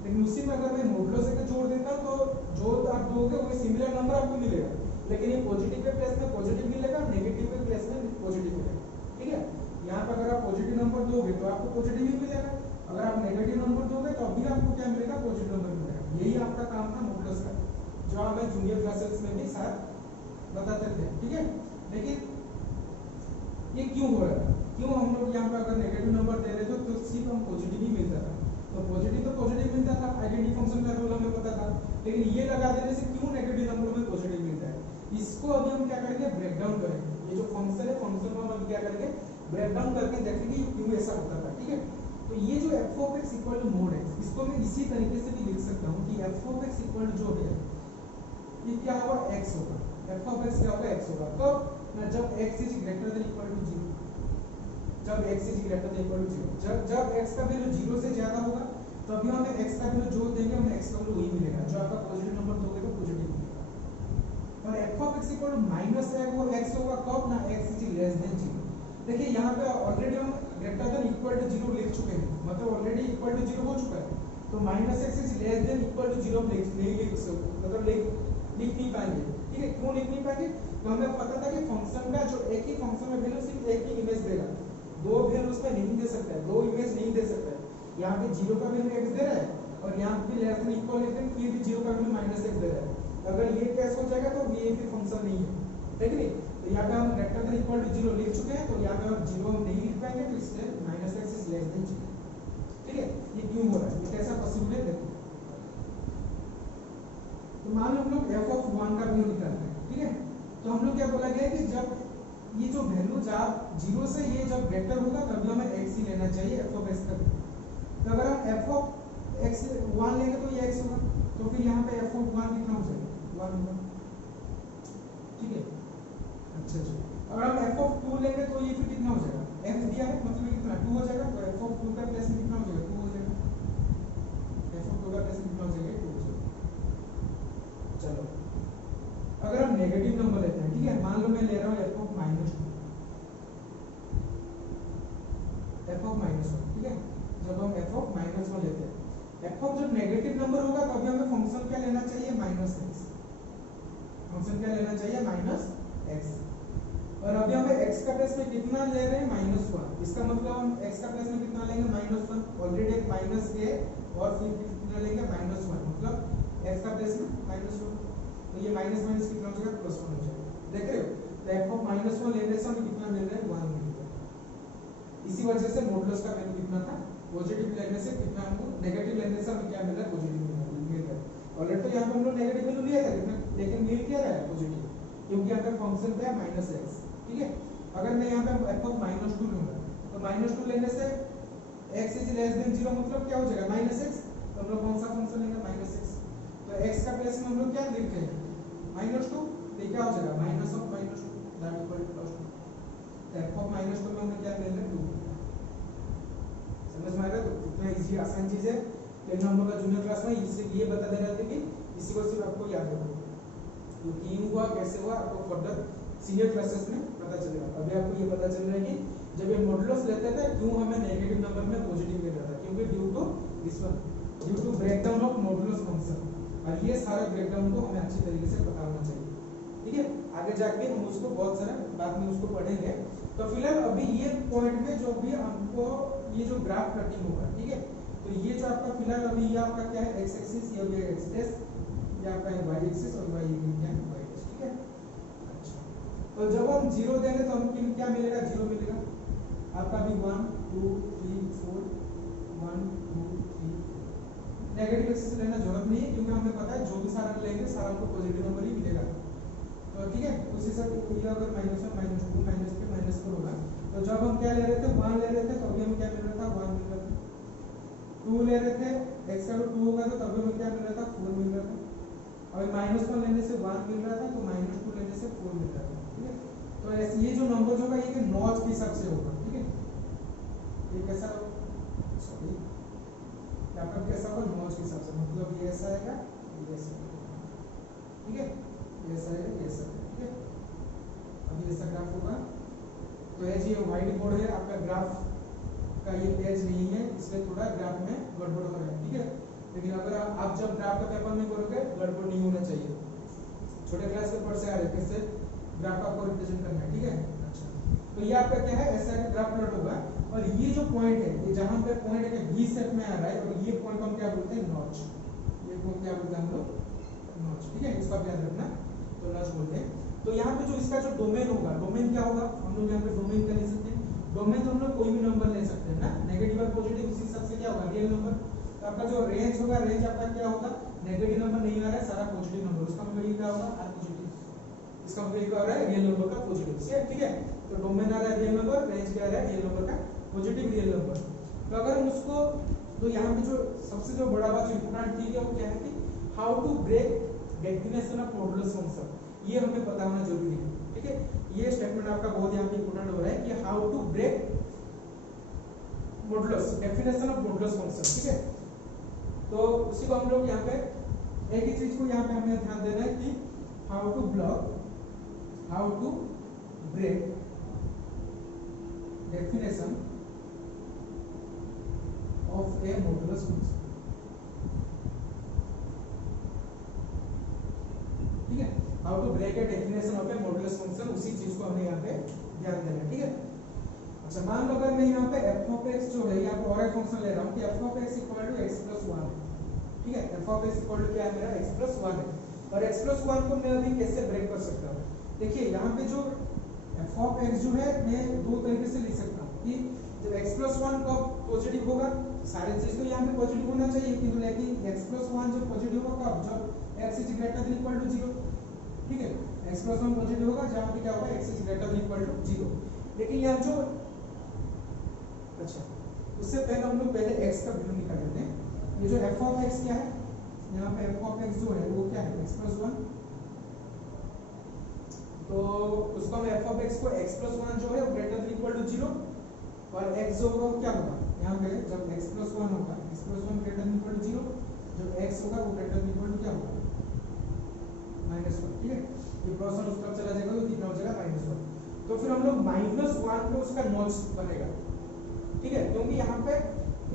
लेकिन उसी में अगर मैं मॉडुलस से जोड़ देता तो जो आप दोगे वही सिमिलर नंबर आपको मिलेगा, लेकिन ये पॉजिटिव के प्लेस में पॉजिटिव मिलेगा, नेगेटिव के प्लेस में पॉजिटिव मिलेगा। ठीक है, यहाँ पर अगर आप पॉजिटिव नंबर दोगे तो आपको पॉजिटिव ही मिलेगा, अगर आप नेगेटिव नंबर दोगे तो अभी आपको क्या मिलेगा, पॉजिटिव नंबर मिलेगा। यही आपका काम था मॉडुलस का, जो हमें जूनियर क्लासेस में भी साथ बताते थे। ठीक है, लेकिन ये क्यों हो रहा है, क्यों हम लोग यहाँ पे अगर नेगेटिव नंबर दे रहे थे तो सिर्फ हम पॉजिटिव ही मिलता था, तो पॉजिटिव मिलता था, आइडेंटिटी फंक्शन का रूल हमें पता था। लेकिन ये लगा देने से क्यों नेगेटिव नंबर में पॉजिटिव मिलता है, इसको अभी हम क्या करेंगे, ब्रेक डाउन करेंगे। ये जो फंक्शन है, फंक्शन को हम क्या करेंगे, ब्रेक डाउन करके देखेंगे ये क्यों ऐसा होता था, ठीक है। तो ये जो f of x equal to mod x, इसको मैं इसी तरीके से भी लिख सकता हूँ कि f of x equal to जो है ये क्या होगा, x होगा। f ऑफ x क्या होगा, x होगा। कब ना, जब x is greater than equal to 0, जब x is greater than equal to 0, जब x का वैल्यू 0 से ज्यादा होगा तभी हमें x का वैल्यू जो देंगे हमें x का वैल्यू वही मिलेगा, जो आपका पॉजिटिव नंबर दोगे तो पॉजिटिव मिलेगा। और f of x equal to minus है वो x होगा कब ना, x इज लेस देन 0। देखिए यहाँ पे ऑलरेडी हम ग्रेटर देन इक्वल टू 0 लिख चुके हैं, मतलब ऑलरेडी इक्वल टू 0 हो चुका है, तो minus x is less than equal to 0 नहीं लिख सकते, मतलब लिख नहीं पाएंगे, ठीक है। क्यों लिख नहीं पाएंगे, तो हमें पता था कि फंक्शन का जो एक ही फंक्शन में वैल्यू सिर्फ एक ही इमेज देगा, दो वैल्यू उसमें नहीं दे सकता है, दो इमेज नहीं दे सकता है। यहाँ पे 0 का वैल्यू x दे रहा है और यहाँ पे लेस देन इक्वल लिख दें फिर भी 0 का वैल्यू माइनस x दे रहा है। अगर ये केस हो जाएगा तो ये भी फंक्शन नहीं है, ठीक है। तो यहाँ पे हम ग्रेटर देन इक्वल टू 0 लिख चुके हैं, तो यहाँ पे हम 0 हम नहीं लिख पाएंगे, तो इसलिए minus x is less than 0, ठीक है। ये क्यों हो रहा है, ये कैसा पॉसिबल है देखो। तो मान लो हम लोग f ऑफ 1 का वैल्यू निकालना है, ठीक है। तो हम लोग क्या बोला गया कि जब ये जो वैल्यू जब 0 से ये जब ग्रेटर होगा तभी हमें x ही लेना चाहिए, f ऑफ x का। तो अगर हम f ऑफ x 1 लेंगे तो ये x होगा, तो फिर यहाँ पे f ऑफ 1 कितना हो जाएगा, 1 होगा, ठीक है। अच्छा जी, अगर हम f ऑफ 2 लेंगे तो ये फिर कितना हो जाएगा, f दिया है मतलब ये कितना 2 हो जाएगा, तो f ऑफ 2 का प्लेस में कितना हो जाएगा, 2 हो जाएगा, f ऑफ 2 का प्लेस में कितना हो जाएगा, 2 हो जाएगा। चलो अगर हम नेगेटिव नंबर लेते हैं, ठीक है, मान लो मैं ले रहा हूँ f ऑफ -2, f ऑफ -1, ठीक है। जब हम f ऑफ -1 लेते हैं, f ऑफ जब नेगेटिव नंबर होगा तो अभी हमें फंक्शन क्या लेना चाहिए, -x, फंक्शन क्या लेना चाहिए, -x। और अभी हमें x का प्लेस में कितना ले रहे हैं, -1, इसका मतलब हम x का प्लेस में कितना लेंगे, -1, ऑलरेडी एक माइनस है और फिर कितना लेंगे, -1, मतलब x का प्लेस में -1, तो ये माइनस माइनस कितना हो जाएगा, +1 हो जाएगा, देख रहे हो। तो f ऑफ -1 लेने से हमें कितना मिल रहा है, 1 मिल रहा है। इसी वजह से मॉडुलस का वैल्यू कितना था, पॉजिटिव लेने से कितना हमको, नेगेटिव लेने से हमें क्या मिल रहा है, पॉजिटिव मिल रहा है। ऑलरेडी तो यहाँ पे हम लोग नेगेटिव वैल्यू लिया था कितना, लेकिन मिल क्या रहा है, पॉजिटिव, क्योंकि यहाँ पे फंक्शन क्या है, -x, ठीक है। अगर मैं यहाँ पे f ऑफ -2 लूंगा तो -2 लेने से x इज लेस देन 0 मतलब क्या हो जाएगा, -x, तो हम लोग कौन सा फंक्शन लेंगे, -x। तो x का प्लेस में हम लोग क्या लिखते हैं, -2, तो क्या हो जाएगा, minus of -2 that equal to +2। तो f ऑफ -2 में हमें क्या मिल रहा है, 2। समझ में आ रहा है, तो इतना इजी आसान चीज है, लेकिन हम लोग का जूनियर क्लास में इससे ये बता दे रहे थे कि इसी को सिर्फ आपको याद रखो, तो क्यों हुआ कैसे हुआ आपको फर्दर सीनियर क्लासेस में पता चलेगा। अभी आपको ये पता चल रहा है कि जब ये मॉडुलस लेते थे क्यों हमें नेगेटिव नंबर में पॉजिटिव मिल रहा था, क्योंकि due to this one, due to breakdown of modulus function. और ये सारे ब्रेकडाउन को हमें अच्छी तरीके से पता होना चाहिए, ठीक है। आगे जाके हम उसको बहुत सारा बाद में उसको पढ़ेंगे। तो फिलहाल अभी ये पॉइंट में जो भी हमको ये जो ग्राफ कटिंग होगा, ठीक है, तो ये जो आपका फिलहाल अभी ये आपका क्या है, x एक्सिस, ये हो गया x डेश, ये आपका है y एक्सिस और y क्या है, y डेश, ठीक है। अच्छा, तो जब हम 0 देंगे तो हमको क्या मिलेगा, 0 मिलेगा। आपका भी 1 2 3 4 1 2 3 नेगेटिव एक्सिस लेना जरूरत नहीं है, क्योंकि हमें पता है जो भी सारा लेंगे सारा हमको पॉजिटिव नंबर ही मिलेगा, तो ठीक है। उसी से ये अगर -1 -2 -3 -4 होगा, तो जब हम क्या ले रहे थे, 1 ले रहे थे, तो अभी हमें क्या मिल रहा था, 1 मिल रहा था। 2 ले रहे थे, x का 2 होगा तो तभी हमें क्या मिल रहा था, 4 मिल रहा था। अभी -1 लेने से 1 मिल रहा था, तो -2 लेने से 4 मिल रहा था, ठीक है। तो ऐसे ये जो नंबर होगा ये नॉच के हिसाब से होगा, ठीक है। ये कैसा होगा, सॉरी यहाँ पर कैसा होगा, नॉच के हिसाब से, मतलब ये ऐसा आएगा, ये ऐसा आएगा, ठीक है, ये ऐसा आएगा, ये ऐसा आएगा, ठीक है। अभी ऐसा ग्राफ होगा, तो ये व्हाइट बोर्ड है आपका, ग्राफ का ये पेज नहीं है, इसलिए थोड़ा ग्राफ में गड़बड़ हो रहा है, ठीक है। लेकिन अगर आप जब ग्राफ का पेपर में करोगे गड़बड़ नहीं होना चाहिए। छोटे क्लास के पढ़ से आ रहे कैसे ग्राफ आपको रिप्रेजेंट करना है, ठीक है। अच्छा, तो ये आपका क्या है, ऐसा ग्राफ प्लॉट होगा, और ये जो पॉइंट है, ये जहां पे पॉइंट है वी शेप में आ रहा है, और ये पॉइंट हम क्या बोलते हैं, नॉच। ये पॉइंट क्या बोलते हैं हम लोग, नॉच, ठीक है। इसका ध्यान रखना, तो नॉच बोलते हैं। तो यहाँ पे जो इसका जो डोमेन होगा, डोमेन क्या होगा, हम लोग यहाँ पे डोमेन क्या ले सकते हैं, डोमेन तो हम लोग कोई भी नंबर ले सकते हैं ना, नेगेटिव और पॉजिटिव, उसी हिसाब से क्या होगा, रियल नंबर। तो आपका जो रेंज होगा, रेंज आपका क्या होगा, नेगेटिव नंबर नहीं आ रहा है, सारा पॉजिटिव नंबर, उसका मतलब क्या होगा, आर पॉजिटिव, इसका मतलब क्या हो रहा है, रियल नंबर का पॉजिटिव, ठीक है। तो डोमेन आ रहा है रियल नंबर, रेंज क्या आ रहा है रियल नंबर का पॉजिटिव रियल नंबर। तो अगर हम उसको तो यहाँ पे जो सबसे जो बड़ा बात इंपॉर्टेंट चीज है वो क्या है कि how to break definition of modulus function, ये हमें पता होना जरूरी है। ठीक है, ये स्टेटमेंट आपका बहुत यहाँ पे इंपॉर्टेंट हो रहा है कि how to break modulus, definition of modulus function. ठीक है, तो उसी को हम लोग यहाँ पे एक ही चीज को यहाँ पे हमें ध्यान देना है कि how to break definition of a modulus function. ठीक है, how to break a definition of a modulus function, उसी चीज को हमें यहाँ पे ध्यान देना है। ठीक है, अच्छा मान लो अगर मैं यहाँ पे f of x जो है यहाँ पे और एक फंक्शन ले रहा हूँ कि f of x equal to x plus 1 है। ठीक है, f of x equal to क्या है मेरा x प्लस 1 है, और x प्लस 1 को मैं अभी कैसे ब्रेक कर सकता हूँ? देखिए यहाँ पे जो f of x जो है मैं दो तरीके से लिख सकता हूँ कि जब x प्लस 1 कब पॉजिटिव होगा, सारे चीज तो यहाँ पे पॉजिटिव होना चाहिए, किंतु लेकिन x प्लस 1 जब पॉजिटिव होगा कब, जब x is greater than equal to 0। ठीक है, x प्लस 1 पॉजिटिव होगा जहाँ पे क्या होगा, x is greater than equal to 0। लेकिन यहाँ जो अच्छा उससे पहले हम लोग पहले x का वैल्यू निकाल लेते हैं। ये जो f of x क्या है, यहाँ पे f of x जो है वो क्या है x प्लस 1, तो उसको हम f of x को x प्लस 1 जो है वो ग्रेटर देन इक्वल टू 0, और x जो होगा वो क्या होगा यहाँ पे जब x प्लस 1 होगा, x plus 1 greater than equal to 0, जब x होगा वो ग्रेटर देन इक्वल टू क्या होगा -1। ठीक है, ये प्लस 1 उसका चला जाएगा तो कितना हो जाएगा -1। तो फिर हम लोग -1 पे उसका नॉच बनेगा। ठीक है, क्योंकि यहाँ पे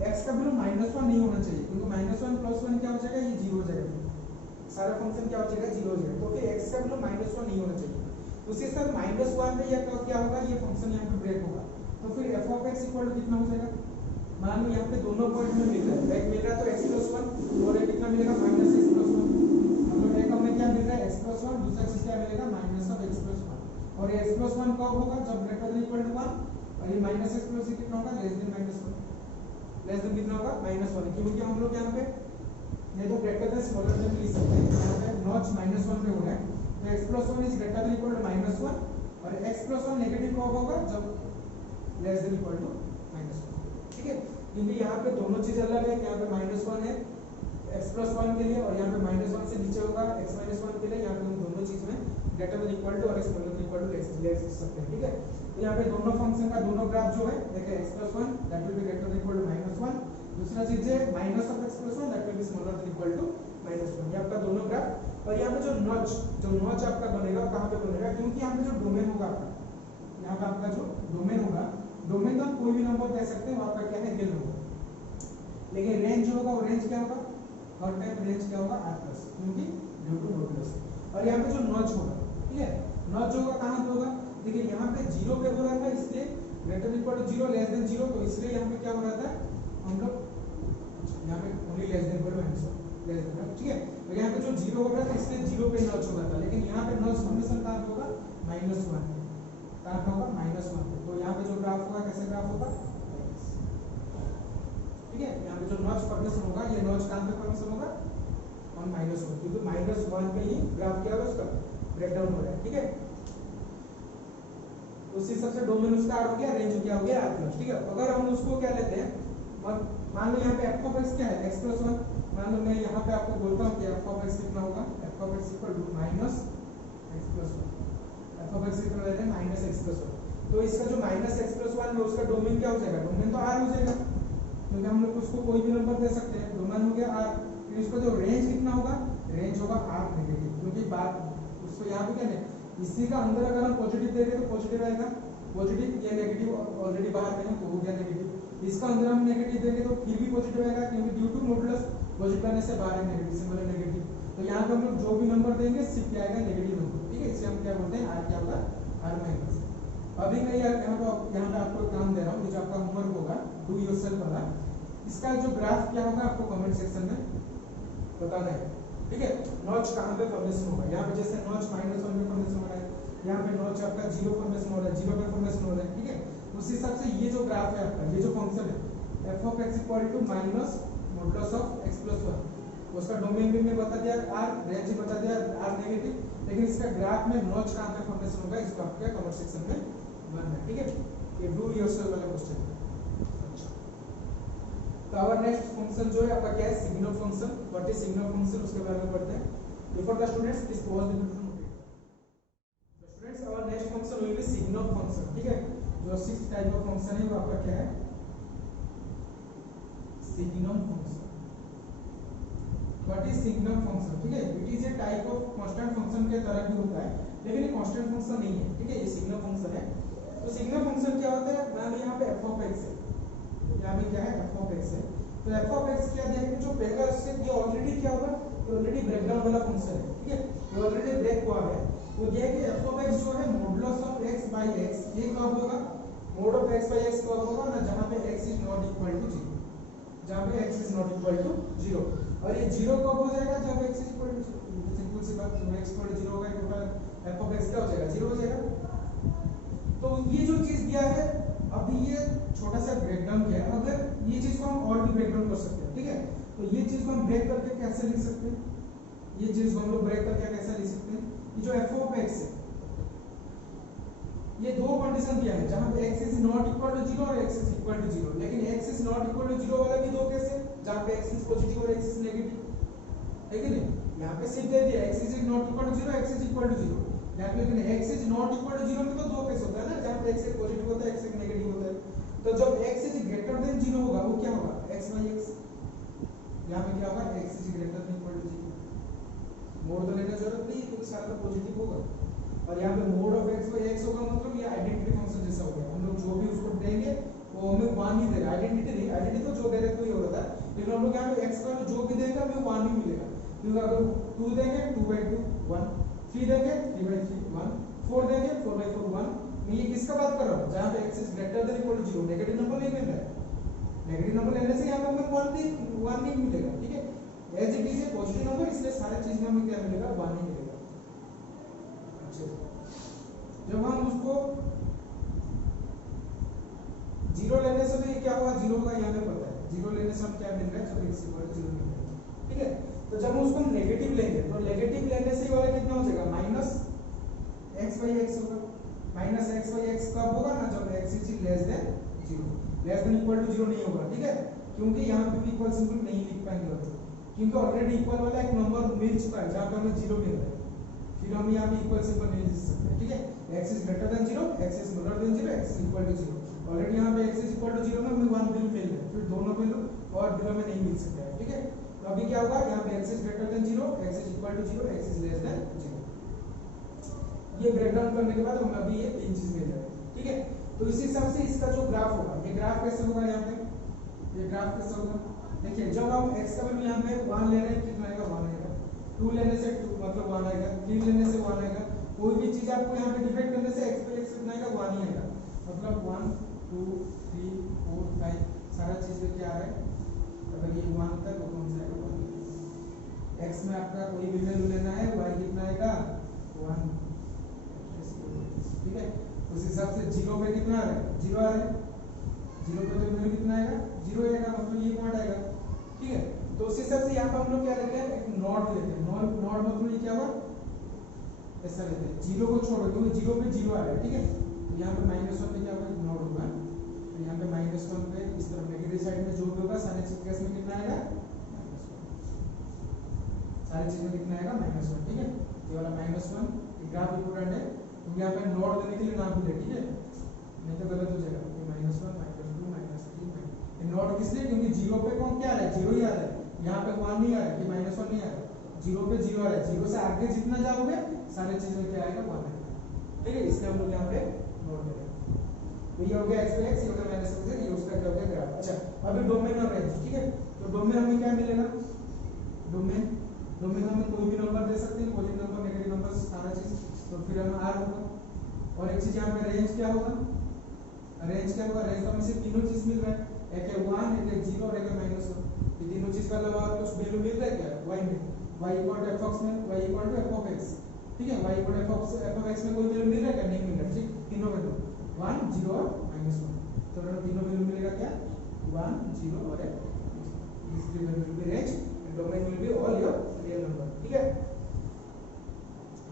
x का वैल्यू -1 नहीं होना चाहिए, क्योंकि -1 प्लस 1 क्या हो जाएगा, ये 0 हो जाएगा, सारा फंक्शन क्या हो जाएगा 0 हो जाएगा। तो फिर x का वैल्यू -1 नहीं होना चाहिए, उसी के साथ -1 पे ये क्या होगा, ये फंक्शन यहाँ पे ब्रेक होगा। तो फिर f of x equal to कितना हो जाएगा, मान लो यहाँ पे दोनों पॉइंट में मिल रहा है, एक मिल रहा है तो x प्लस 1 और एक कितना मिलेगा -x प्लस 1, मतलब एक हमें क्या मिल रहा है x प्लस 1, दूसरा चीज क्या मिलेगा -x प्लस 1, और x प्लस 1 कब होगा, जब ग्रेटर देन इक्वल टू 1, और ये -x प्लस कितना होगा लेस देन -1, लेस देन कितना होगा -1, क्योंकि हम लोग यहाँ पे ये तो ग्रेटर देन स्मॉलर देन लिख सकते हैं, यहाँ पे नॉच -1 पे हो रहा है, तो x plus 1 is greater than equal to -1, और x प्लस 1 नेगेटिव कब होगा, जब लेस देन इक्वल टू -1। ठीक है, क्योंकि यहाँ पे दोनों चीज अलग है, यहाँ पे -1 है x प्लस 1 के लिए, और यहाँ पे -1 से नीचे होगा x माइनस 1 के लिए, यहाँ पे हम दोनों चीज में ग्रेटर देन इक्वल टू और x smaller than equal to less लिख सकते हैं। ठीक है, तो यहाँ पे दोनों फंक्शन का दोनों ग्राफ जो है देखिए x plus 1 that will be greater than equal to -1, दूसरा चीज है minus of x plus 1 that will be smaller than equal to -1, ये आपका दोनों ग्राफ। और यहाँ पे जो नॉच आपका बनेगा कहाँ पे बनेगा, क्योंकि यहाँ पे जो डोमेन होगा आपका, यहाँ पे आपका जो डोमेन होगा, डोमेन तो कोई भी नंबर दे सकते हैं, वो आपका क्या है रियल नंबर, लेकिन रेंज जो होगा वो रेंज क्या होगा, हर टाइम रेंज क्या होगा r+, क्योंकि ड्यू टू मॉडुलस। और यहाँ पे जो नॉच होगा, ठीक है, नॉच जो होगा कहाँ पे होगा, देखिए यहाँ पे 0 पे हो रहा था, इसलिए greater than equal to 0 less than 0, तो इसलिए यहाँ पे क्या हो रहा था, हम लोग यहाँ पे only less than equal to -1 less than, ठीक है, तो यहाँ पे जो 0 हो रहा था इसलिए 0 पे नॉच हो रहा था, लेकिन यहाँ पे नॉच हमेशा कहाँ पे होगा -1 पे, कहाँ पे होगा -1 पे, तो यहाँ पे जो ग्राफ होगा कैसे ग्राफ होगा, ठीक है, यहाँ पे जो नॉच फॉर्मेशन होगा, ये नॉच कहाँ पे फॉर्मेशन होगा ऑन -1, क्योंकि -1 पे ही ग्राफ क्या होगा उसका ब्रेकडाउन हो रहा है। ठीक है, उसी हिसाब से डोमेन उसका r हो गया, रेंज क्या हो गया r+। ठीक है, अगर हम उसको क्या लेते हैं, मान लो यहाँ पे f of x क्या है x प्लस 1, मान लो मैं यहाँ पे आपको बोलता हूँ कि f of x कितना होगा, f of x equal to -x plus 1, f of x कितना लेते हैं -x प्लस 1, तो इसका जो -x प्लस 1 है उसका डोमेन क्या हो जाएगा, डोमेन तो r हो जाएगा, क्योंकि हम लोग उसको कोई भी नंबर दे सकते हैं, डोमेन हो गया r, फिर उसका जो रेंज कितना होगा, रेंज होगा r नेगेटिव, क्योंकि बात उसको यहाँ पे क्या है, इसी का अंदर अगर हम पॉजिटिव देंगे तो पॉजिटिव आएगा, पॉजिटिव या नेगेटिव ऑलरेडी बाहर में है तो हो गया नेगेटिव, इसका अंदर हम नेगेटिव देंगे तो फिर भी पॉजिटिव आएगा, क्योंकि ड्यू टू मॉडुलस पॉजिटिव आने से बाहर है नेगेटिव सिंबल है नेगेटिव, तो यहाँ पे हम लोग जो भी नंबर देंगे सिर्फ क्या आएगा नेगेटिव नंबर। ठीक है, इसे हम क्या बोलते हैं r क्या होगा r-। अभी मैं यहाँ पे आपको काम दे रहा हूँ, जो आपका होमवर्क होगा डू योरसेल्फ वाला, इसका जो ग्राफ क्या होगा आपको कमेंट सेक्शन में बताना है। ठीक है, नॉच कहाँ पे फॉर्मेशन होगा, यहाँ पे जैसे नॉच -1 पे फॉर्मेशन हो रहा है, यहाँ पे नॉच आपका 0 फॉर्मेशन हो रहा है, 0 पे फॉर्मेशन हो रहा है। ठीक है, उसी हिसाब से ये जो ग्राफ है आपका, ये जो फंक्शन है f of x equal to minus modulus of x plus 1, उसका डोमेन भी मैं बता दिया r, रेंज भी बता दिया r नेगेटिव, लेकिन इसका ग्राफ में नॉच कहाँ पे फॉर्मेशन होगा इसको आपके कमेंट सेक्शन में 1 है, ठीक है। ये डू योरसेल्फ वाला क्वेश्चन है। अच्छा, तो आवर नेक्स्ट फंक्शन जो है आपका क्या है, signal function. What is signal function, उसके बारे में पढ़ते हैं। Before the students please pause the video. तो students our next function will be signal function, ठीक है। जो 6 टाइप ऑफ फंक्शन है वो आपका क्या है, signal function. What is signal function, ठीक है। It is A type of constant function के तरह भी होता है, लेकिन ये कांस्टेंट फंक्शन नहीं है, ठीक है। ये सिग्नल फंक्शन है। तो सिग्नल फंक्शन क्या होता है, मैम यहाँ पे f ऑफ x है, यहाँ पे क्या है f ऑफ x है। तो f ऑफ x क्या देखते जो पहला उससे ये ऑलरेडी क्या होगा, ये ऑलरेडी ब्रेकडाउन वाला फंक्शन है, ठीक है। ये ऑलरेडी ब्रेक हुआ है। वो ये है कि f ऑफ x जो है modulus of x by x, ये कब होगा, mod of x by x कब होगा ना, जहां पे x is not equal to 0, जहां पे x is not equal to 0। और ये 0 कब हो जाएगा, जब x is equal to 0। Simple सी बात, जब x इक्वल टू 0 होगा टोटल f ऑफ x क्या हो जाएगा, 0 हो जाएगा। तो ये जो चीज दिया है, अभी ये छोटा सा ब्रेकडाउन किया है। अगर ये चीज को हम और भी ब्रेकडाउन कर सकते हैं, ठीक है। तो ये चीज को हम ब्रेक करके कैसे लिख सकते हैं, ये चीज को हम लोग ब्रेक करके कैसे लिख सकते हैं, ये जो f ऑफ x है, ये दो कंडीशन दिया है, जहां पे x is not equal to 0 और x इज इक्वल टू 0। लेकिन x is not equal to 0 वाला भी दो केस है, जहां पे x इज पॉजिटिव और x इज नेगेटिव, है कि नहीं। यहां पे सिर्फ दे दिया x is not equal to 0, x is equal to 0। यहां पे लेकिन x is not equal to 0 में तो दो केस होता है ना, जहां पे x एक पॉजिटिव होता है, x एक नेगेटिव होता है। तो जब x इज ग्रेटर देन 0 होगा, वो क्या होगा, x बाय x। यहां पे क्या होगा, x is greater than equal to 0। Mod तो लेने की जरूरत नहीं, क्योंकि सारा तो पॉजिटिव होगा। और यहाँ पे mod of x by x होगा, मतलब ये आइडेंटिटी फंक्शन जैसा हो गया। हम लोग जो भी उसको देंगे वो हमें 1 ही देगा। आइडेंटिटी नहीं, आइडेंटिटी तो जो दे रहे तो ये होता है, लेकिन हम लोग यहाँ पे x का जो भी देगा हमें 1 ही मिलेगा। क्योंकि अगर 2 देंगे 2/2 1, 3 देंगे 3/3 1, 4 देंगे 4/4 1। मैं ये किसका बात कर रहा हूँ, जहाँ पे x is greater than equal to 0। Negative number नहीं मिल रहा है, नेगेटिव नंबर लेने से यहाँ पे हमें 1 नहीं मिलेगा, ठीक है। As it is a positive number, इसलिए सारे चीज में हमें क्या मिलेगा, 1 ही मिलेगा। जब हम उसको 0 लेने से भी क्या होगा, 0 होगा, यहाँ पे पता है। 0 लेने से हम क्या मिल रहा है, जब x इक्वल टू 0 मिल रहा है, ठीक है। तो जब हम उसको नेगेटिव लेंगे, तो नेगेटिव लेने से वाला कितना हो जाएगा, माइनस x बाय x होगा। माइनस x बाय x कब होगा ना, जब x is less than 0, less than equal to 0 नहीं होगा, ठीक है। क्योंकि यहाँ पे भी इक्वल सिंबल नहीं लिख पाएंगे, क्योंकि ऑलरेडी इक्वल वाला एक नंबर मिल चुका है, जहाँ पे हमें 0 मिल रहा है। फिर हम यहाँ पे इक्वल सिंबल नहीं लिख सकते, ठीक है। x is greater than 0, x is smaller than 0, x is equal to 0। Already यहाँ पे x इज इक्वल टू 0 में हमें 1 वैल्यू मिल रहा है, फिर दोनों वैल्यू और वैल्यू में नहीं मिल सकता है, ठीक है। तो अभी क्या होगा, यहाँ पे x is greater than 0, x is equal to 0, x is less than 0। ये ब्रेकडाउन करने के बाद हमें अभी ये तीन चीज मिल जाएगी, ठीक है। तो इसी हिसाब से इसका जो ग्राफ होगा, ये ग्राफ कैसे होगा, यहाँ पे ये ग्राफ कैसे होगा, देखिए। जब हम x का वैल्यू यहाँ पे 1 ले रहे हैं, कितना आएगा, 1 आएगा। 2 लेने से 2 मतलब 1 आएगा, 3 लेने से 1 आएगा। कोई भी चीज आपको यहाँ पे डिवाइड करने से x पे x कितना आएगा, 1 ही आएगा। मतलब 1 2 3 4 5 सारा चीज में क्या आ रहा है, अगर ये 1 होता है तो कौन सा आएगा, 1। x में आपका कोई भी वैल्यू लेना है, y कितना आएगा, 1, ठीक है। उस हिसाब से 0 पे कितना आ रहा है, 0 आ रहा है। 0 पे तो वैल्यू कितना आएगा, 0 आएगा, मतलब ये पॉइंट आएगा, ठीक है। तो उस हिसाब से यहाँ पे हम लोग क्या लेते हैं, एक नॉट लेते हैं। नॉट मतलब ये क्या हुआ, ऐसा लेते हैं, 0 को छोड़ो, क्योंकि 0 पे 0 आ रहा है, ठीक है। तो यहाँ पे -1 पे क्या होगा, नॉट होगा। तो यहाँ पे -1 पे इस तरफ नेगेटिव साइड में जो भी होगा, सारे चीज केस में कितना आएगा, -1। सारी चीज में कितना आएगा, -1, ठीक है। ये वाला -1 ग्राफ इंपॉर्टेंट है, तो यहाँ पे नॉट देने के लिए ना भूले, ठीक है, नहीं तो गलत हो जाएगा। ये -1 -2 -3 ये नॉट किसलिए, क्योंकि 0 पे कौन क्या आ रहा है, 0 ही आ रहा है। यहाँ पे 1 नहीं आ रहा है, ये -1 नहीं आ रहा है, 0 पे 0 आ रहा है। 0 से आगे जितना जाओगे सारे चीज में क्या आएगा, 1 आएगा, ठीक है। इसलिए हम लोग यहाँ पे नोट करेंगे। तो ये हो गया x पे x, ये हो गया -1, ये उसका क्या हो गया, ग्राफ। अच्छा, अभी डोमेन और रेंज, ठीक है। तो डोमेन हमें क्या मिलेगा, डोमेन हमें कोई भी नंबर दे सकते हैं, पॉजिटिव नंबर, नेगेटिव नंबर, सारा चीज। तो फिर हमें r होगा। और एक चीज यहाँ पे रेंज क्या होगा, रेंज क्या होगा, रेंज का हमें सिर्फ तीनों चीज मिल रहा है, एक है 1, एक है 0 और एक है -1। ये तीनों चीज का अलावा और कुछ वैल्यू मिल रहा है क्या, y में, y इक्वल टू f में, y equal to f of x, ठीक है। y equal to f of x में कोई वैल्यू मिल रहा है क्या, नहीं मिल रहा है, ठीक। तीनों वैल्यू 1 0 और -1, तो तीनों वैल्यू मिलेगा क्या, 1 0 और 1। This value will be range and domain will be all your real number, ठीक है।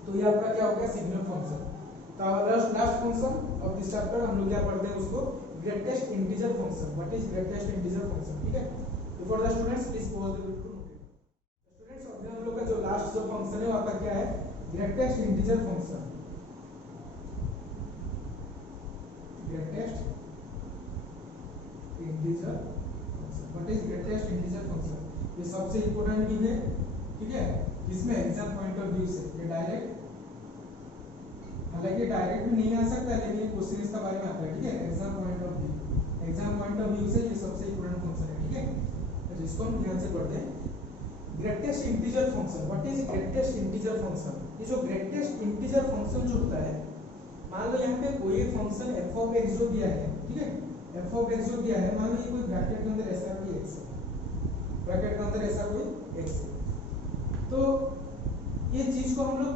तो ये आपका क्या हो गया, सिग्नल फंक्शन। तो last function of this chapter हम लोग क्या पढ़ते हैं उसको greatest integer function. What is greatest integer function? ठीक है. Before the students please pause the video. Students अभी हम लोग का जो लास्ट जो फंक्शन है वो आपका क्या है? Greatest integer function. Greatest integer function. What is greatest integer function? ये सबसे इंपॉर्टेंट भी है. ठीक है. इसमें एग्जाम पॉइंट ऑफ व्यू से ये डायरेक्ट, हालांकि डायरेक्ट भी नहीं आ सकता लेकिन क्वेश्चन इसका बारे में आता है. ठीक है. Exam point of view, exam point of view से ये सबसे इंपॉर्टेंट फंक्शन है. ठीक है. तो इसको हम ध्यान से पढ़ते हैं. Greatest integer function. What is greatest integer function? ये जो ग्रेटेस्ट इंटीजर फंक्शन जो होता है, मान लो यहाँ पे कोई एक फंक्शन f ऑफ x जो दिया है. ठीक है. f ऑफ x जो दिया है, मान लो ये कोई ब्रैकेट के अंदर ऐसा कोई x है, ब्रैकेट के अंदर ऐसा कोई x है. तो ये चीज को हम लोग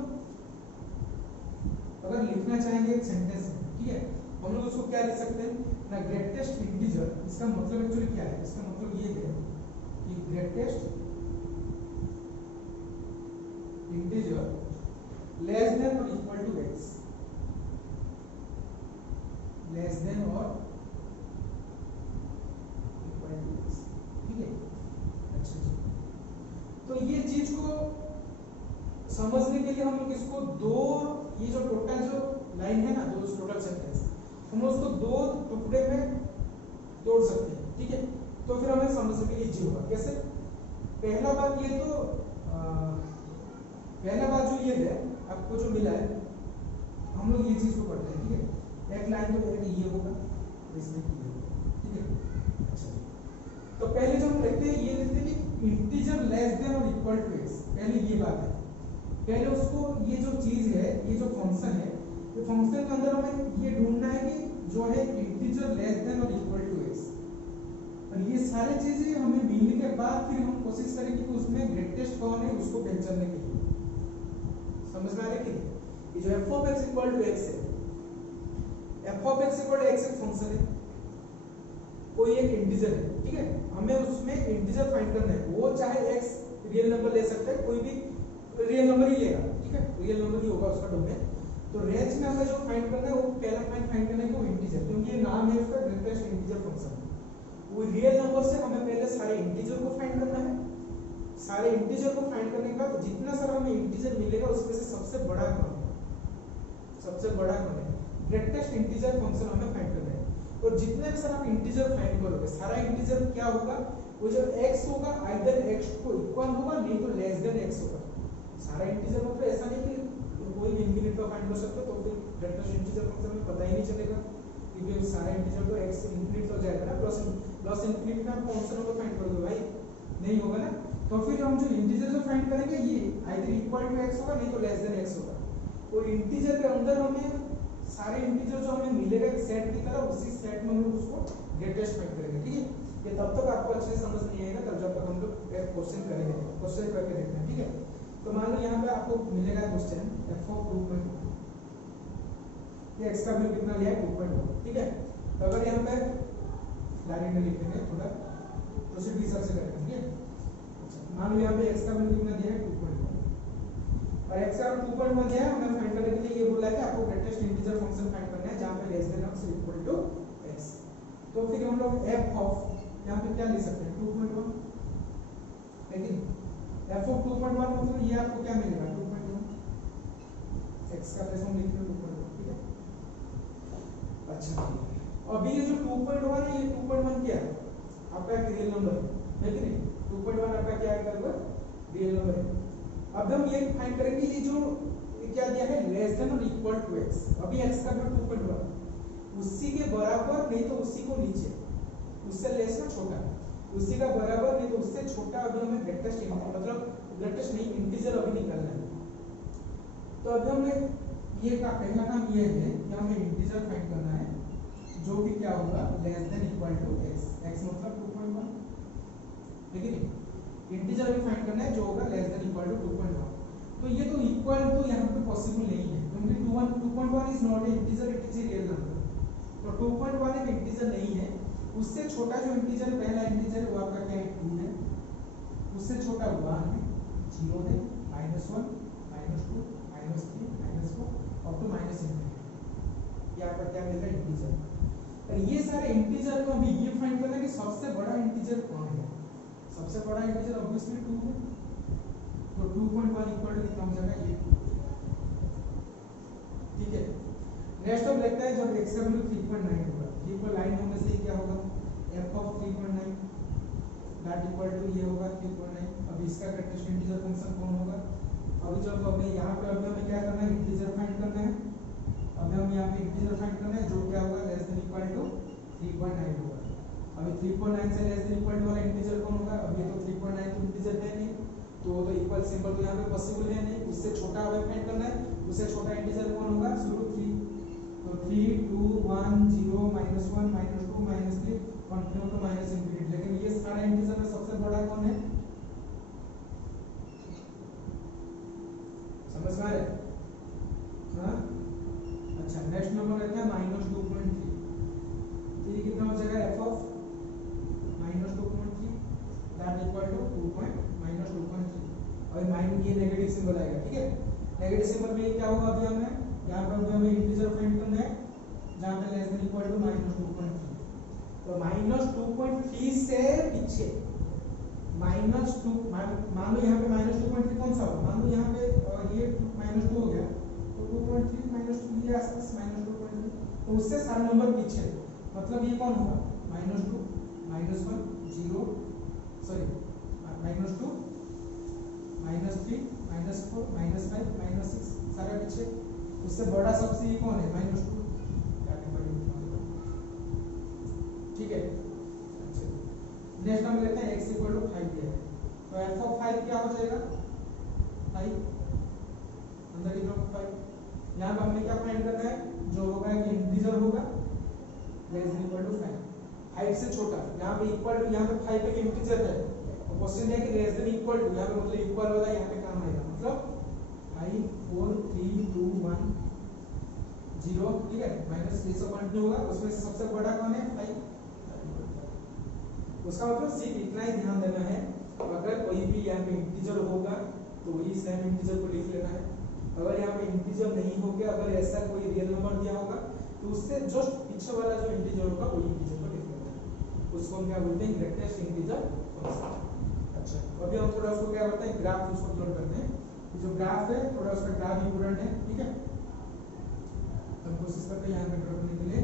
अगर लिखना चाहेंगे एक सेंटेंस में, ठीक है, हम लोग उसको क्या लिख सकते हैं ना? Greatest integer. इसका मतलब एक्चुअली क्या है? इसका मतलब ये है कि ग्रेटेस्ट इंटीजर लेस देन और equal to x, less than और इक्वल टू x. ठीक है. अच्छा जी. तो ये चीज को समझने के लिए हम लोग इसको दो, ये जो टोटल जो लाइन है ना, दो टोटल सेंटेंस, हम उसको दो टुकड़े में तोड़ सकते हैं. ठीक है. तो फिर हमें समझने के लिए इजी होगा. कैसे? पहला बात ये तो पहला बात जो ये है आपको जो मिला है, हम लोग ये चीज को पढ़ते हैं. ठीक है. एक लाइन तो पहले ये होगा, इसमें ये होगा. ठीक है. अच्छा. तो पहले जो हम लिखते हैं, ये लिखते हैं कि इंटीजर लेस देन और इक्वल टू x. पहले ये बात है. पहले उसको, ये जो चीज है, ये जो फंक्शन है, ये फंक्शन के अंदर हमें ये ढूंढना है कि जो है इंटीजर लेस देन और इक्वल टू x. और ये सारी चीजें हमें मिलने के बाद फिर हम कोशिश करेंगे कि उसमें ग्रेटेस्ट कौन है उसको पहचानने के लिए. समझ में आ रहा है कि ये जो f of x equal to x है, f of x equal to x एक फंक्शन है, कोई एक इंटीजर है. ठीक है. हमें उसमें इंटीजर फाइंड करना है. वो चाहे x रियल नंबर ले सकता है, कोई भी रियल नंबर ही लेगा. ठीक है. रियल नंबर ही होगा उसका डोमेन. तो रेंज में हमें जो फाइंड करना है वो पहला फाइंड करना है वो इंटीजर, क्योंकि ये नाम है उसका ग्रेटेस्ट इंटीजर फंक्शन. वो रियल नंबर से हमें पहले सारे इंटीजर को फाइंड करना है. सारे इंटीजर को फाइंड करने के बाद जितना सारा हमें इंटीजर मिलेगा उसमें से सबसे बड़ा कौन है, सबसे बड़ा कौन है, ग्रेटेस्ट इंटीजर फंक्शन हमें फाइंड करना है. और जितने भी सारा आप इंटीजर फाइंड करोगे, सारा इंटीजर क्या होगा, वो जो x होगा आइदर x को इक्वल होगा नहीं तो लेस देन x होगा. सारा इंटीजर मतलब ऐसा नहीं कि कोई भी इंफिनिट का फाइंड कर सकते हो, तो फिर ग्रेटेस्ट इंटीजर फंक्शन में पता ही नहीं चलेगा, क्योंकि सारा इंटीजर तो x इंफिनिट हो जाएगा ना. प्लस इंफिनिट का फंक्शन को फाइंड करोगे भाई, नहीं होगा ना. तो फिर हम जो इंटीजर जो फाइंड करेंगे ये आइदर इक्वल टू x होगा नहीं तो लेस देन x होगा. और इंटीजर के अंदर हमें सारे इंटीजर जो हमें मिलेगा एक सेट की तरह, उसी सेट में हम लोग उसको ग्रेटेस्ट फाइंड करेंगे. ठीक है. ये तब तक आपको अच्छे से समझ नहीं आएगा तब जब तक हम लोग क्वेश्चन करेंगे, क्वेश्चन करके देखते हैं. ठीक है. तो मान लो यहाँ पे आपको मिलेगा क्वेश्चन f of 2.1, ये x का वैल्यू कितना लिया है 2.1. ठीक है. तो अगर यहाँ पे लाइन में लिखेंगे थोड़ा प्रोसीड हिसाब से करेंगे. ठीक है. अच्छा, मान लो यहाँ पे x का वैल्यू कितना दिया है 2.1 और x का 2.1 दिया है. हमें फाइंड करने के लिए ये बोला है कि आपको ग्रेटेस्ट इंटीजर फंक्शन फाइंड करना है जहाँ पे लेस देन और इक्वल टू x. तो फिर हम लोग f ऑफ यहाँ पे क्या ले सकते हैं 2.1, लेकिन f of 2.1 मतलब ये आपको क्या मिलेगा 2.1, x का प्लेस हम लिख रहे हैं 2.1. ठीक है. अच्छा, अभी ये जो 2.1 है, ये 2.1 क्या है आपका एक रियल नंबर है कि नहीं. 2.1 आपका क्या है, रियल नंबर है. अब हम ये फाइंड करेंगे ये जो क्या दिया है लेस देन और इक्वल टू x. अभी x का वैल्यू 2.1 उसी के बराबर नहीं तो उसी को नीचे, उससे लेस ना छोटा, उसी का बराबर नहीं तो उससे छोटा. अभी हमें ग्रेटेस्ट मतलब ग्रेटेस्ट नहीं इंटीजर अभी निकालना है. तो अभी हमें ये का पहला काम ये है कि हमें इंटीजर फाइंड करना है जो भी क्या होगा less than equal to x. x मतलब 2.1, लेकिन इंटीजर अभी फाइंड करना है जो होगा लेस देन इक्वल टू 2.1. तो ये तो इक्वल टू यहाँ पे पॉसिबल नहीं है, क्योंकि 2.1 is not a integer, it is a real number. तो 2.1 एक इंटीजर नहीं है. उससे छोटा जो इंटीजर पहला इंटीजर है वो आपका क्या है 2 है. उससे छोटा 1 है, 0 है, -1, -2, -3, -4 अप टू -∞. ये आपका क्या मिलेगा इंटीजर। और ये सारे इंटीजर को अभी ये फाइंड करना है कि सबसे बड़ा इंटीजर कौन है। सबसे बड़ा इंटीजर ऑब्वियसली 2 है, तो 2.1 इक्वल टू कितना हो जाएगा ये 2। ठीक है, नेक्स्ट अब देखते हैं जब x का वैल्यू 3.9 होगा, 3.9 होने से क्या होगा f of 3.9 that equal to ये होगा 3.9। अब इसका कैरेक्टरिस्टिक इंटीजर फंक्शन कौन होगा। अभी जब हमें यहाँ पे अभी हमें क्या करना है इंटीजर फाइंड करना है। अभी हम यहाँ पे इंटीजर फाइंड करना है जो क्या होगा लेस देन इक्वल टू 3.9 होगा। अभी 3.9 से लेस देन इक्वल टू वाला इंटीजर कौन होगा। अभी तो 3.9 तो इंटीजर है नहीं, तो इक्वल सिंबल तो यहाँ पे पॉसिबल है नहीं, उससे छोटा हमें फाइंड करना है। उससे छोटा इंटीजर कौन होगा शुरू 3, तो 3 2 1 0 -1 -2 -3 कंटिन्यू टू माइनस इंफिनिटी। लेकिन ये सारा इंटीजर में सबसे बड़ा कौन है, समझ में आ रहा है। हाँ अच्छा, नेक्स्ट नंबर लेते हैं -2.3। तो ये कितना हो जाएगा f of -2.3 that equal to -2.3। अभी माइनस ये नेगेटिव सिंबल आएगा। ठीक है, नेगेटिव सिंबल में क्या होगा अभी हमें यहाँ पे हमें इंटीजर फाइंड करना है जहाँ पे लेस देन इक्वल टू -2.3। तो -2.3 से पीछे -2 मान लो यहाँ पे -2.3 कौन सा होगा, मान लो यहाँ पे ये -2 हो गया, तो 2.3 -2 ये आसपास -2.3, तो उससे 7 नंबर पीछे, मतलब ये कौन होगा -2 -1 0 सॉरी -2 -3 -4 -5 -6 सारा पीछे। उससे बड़ा सबसे ये कौन है -2। ठीक है, अच्छा नेक्स्ट हम लेते हैं x = 5 दिया है, तो f ऑफ 5 क्या हो जाएगा 5 अंदर की तरफ 5। यहाँ पे हमने क्या फाइंड करना है, जो होगा कि इंटीजर होगा लेस देन इक्वल टू 5, 5 से छोटा। यहाँ पे इक्वल टू, यहाँ पे 5 एक इंटीजर है, क्वेश्चन है कि लेस देन इक्वल टू, यहाँ पे मतलब इक्वल वाला यहाँ पे काम आएगा, मतलब 5 4 3 2 1 0। ठीक है, -3 से कंटिन्यू होगा, उसमें से सबसे बड़ा कौन है 5। उसका मतलब सिर्फ इतना ही ध्यान देना है, अगर कोई भी यहाँ पे इंटीजर होगा तो वही सेम इंटीजर को लिख लेना है। अगर यहाँ पे इंटीजर नहीं हो गया, अगर ऐसा कोई रियल नंबर दिया होगा तो उससे जस्ट पीछे वाला जो इंटीजर होगा वही इंटीजर को लिख लेना है। उसको हम क्या बोलते हैं ग्रेटेस्ट इंटीजर फंक्शन। अच्छा, अभी हम थोड़ा उसको क्या करते हैं ग्राफ उसको प्लॉट करते हैं। जो ग्राफ है थोड़ा उसका ग्राफ इंपोर्टेंट है। ठीक है, हम कोशिश करते हैं यहाँ पे ड्रॉ करने के लिए।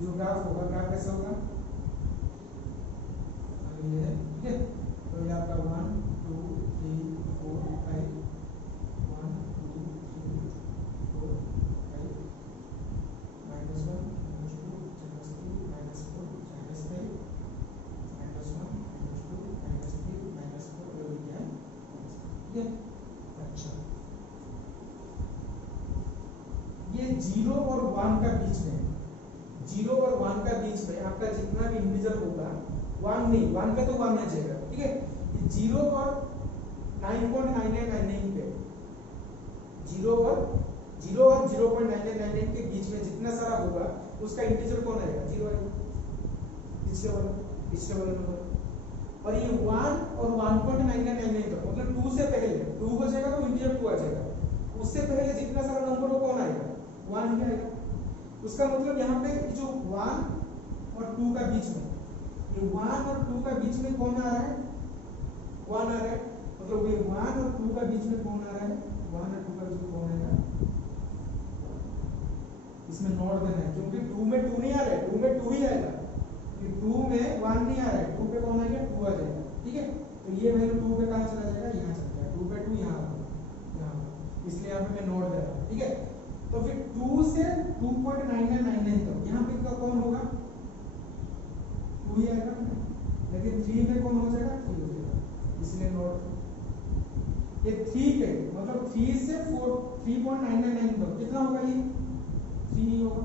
जो ग्राफ होगा, ग्राफ कैसे होगा ये है। ठीक है, तो ये आपका 1 2 3 4 5 1 2 3 4 5 -1 -2 -3 -4 -5 -1 -2 -3 -4 और ये है। ठीक है, अच्छा ये 0 और 1 का बीच में, 0 और 1 का बीच में आपका जितना भी इंटीजर होगा 1 नहीं, 1 पे तो 1 आ जाएगा। ठीक है, 0 और 9.9999 पे 0 और 0.9999 के बीच में जितना सारा होगा उसका इंटीजर कौन आएगा 0 आएगा, पिछले वाले नंबर। और ये 1 और 1.9999 का मतलब 2 से पहले 2 हो जाएगा तो इंटीजर 2 आ जाएगा, उससे पहले जितना सारा नंबर हो कौन आएगा 1 ही आएगा। उसका मतलब यहाँ पे जो 1 और 2 का बीच में, ये 1 और 2 का बीच में कौन आ रहा है 1 आ रहा है, मतलब ये 1 और 2 का बीच में कौन आ रहा है 1 और 2 का बीच में कौन आएगा, इसमें नोट देना है क्योंकि 2 में 2 नहीं आ रहा है, 2 में 2 ही आएगा, ये 2 में 1 नहीं आ रहा है, 2 पे कौन आ गया 2 आ जाएगा। ठीक है, तो ये वैल्यू 2 पे कहां चला जाएगा, यहां चला जाएगा, 2 पे 2 यहां होगा, इसलिए यहां पे मैं नोट दे रहा हूं। ठीक है, तो फिर 2 से 2.9999 तक यहां पे का कौन होगा 2 ही आएगा, लेकिन 3 में कौन हो जाएगा 3 हो जाएगा, इसलिए नोट ये 3 पे मतलब 3 से 3.999 तक कितना होगा, ये 3 ही होगा,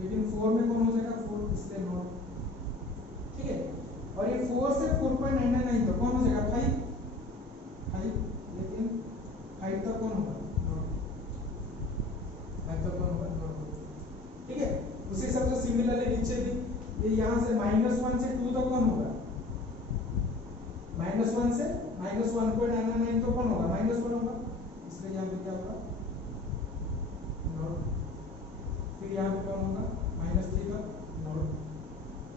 लेकिन 4 में कौन हो जाएगा 4, इसलिए नोट। ठीक है, और ये 4 से 4.999 तक कौन हो जाएगा 5, लेकिन 5 तक कौन होगा नोट, 5 तक कौन होगा नोट। ठीक है, उसी हिसाब से सिमिलरली नीचे भी ये यहाँ से -1 से 2 तक कौन होगा, -1 से -1.99 तो कौन होगा -1 होगा, इसलिए यहाँ पे क्या होगा नोट। फिर फिर यहाँ पे कौन होगा -3 का नॉट,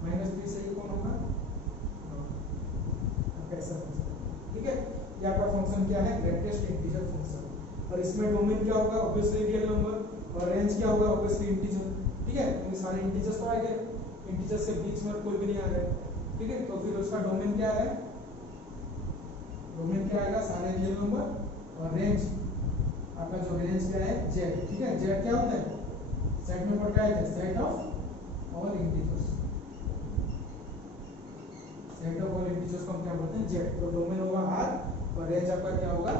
-3 से ये कौन होगा नॉट, आपका ऐसा फंक्शन। ठीक है, ये आपका फंक्शन क्या है ग्रेटेस्ट इंटीजर फंक्शन। और इसमें डोमेन क्या होगा ऑब्वियसली रियल नंबर और रेंज क्या होगा ऑब्वियसली इंटीजर। ठीक है, तो सारे इंटीजर्स तो आ गए, इंटीजर्स से बीच में कोई भी नहीं आ रहा है। ठीक है, तो फिर उसका डोमेन क्या है, डोमेन क्या आएगा सारे रियल नंबर और रेंज आपका जो रेंज क्या है z। ठीक है, z क्या होता है सेट में पढ़ है set of all integers, set of all integers को हम क्या बोलते हैं z। तो डोमेन होगा r और रेंज आपका क्या होगा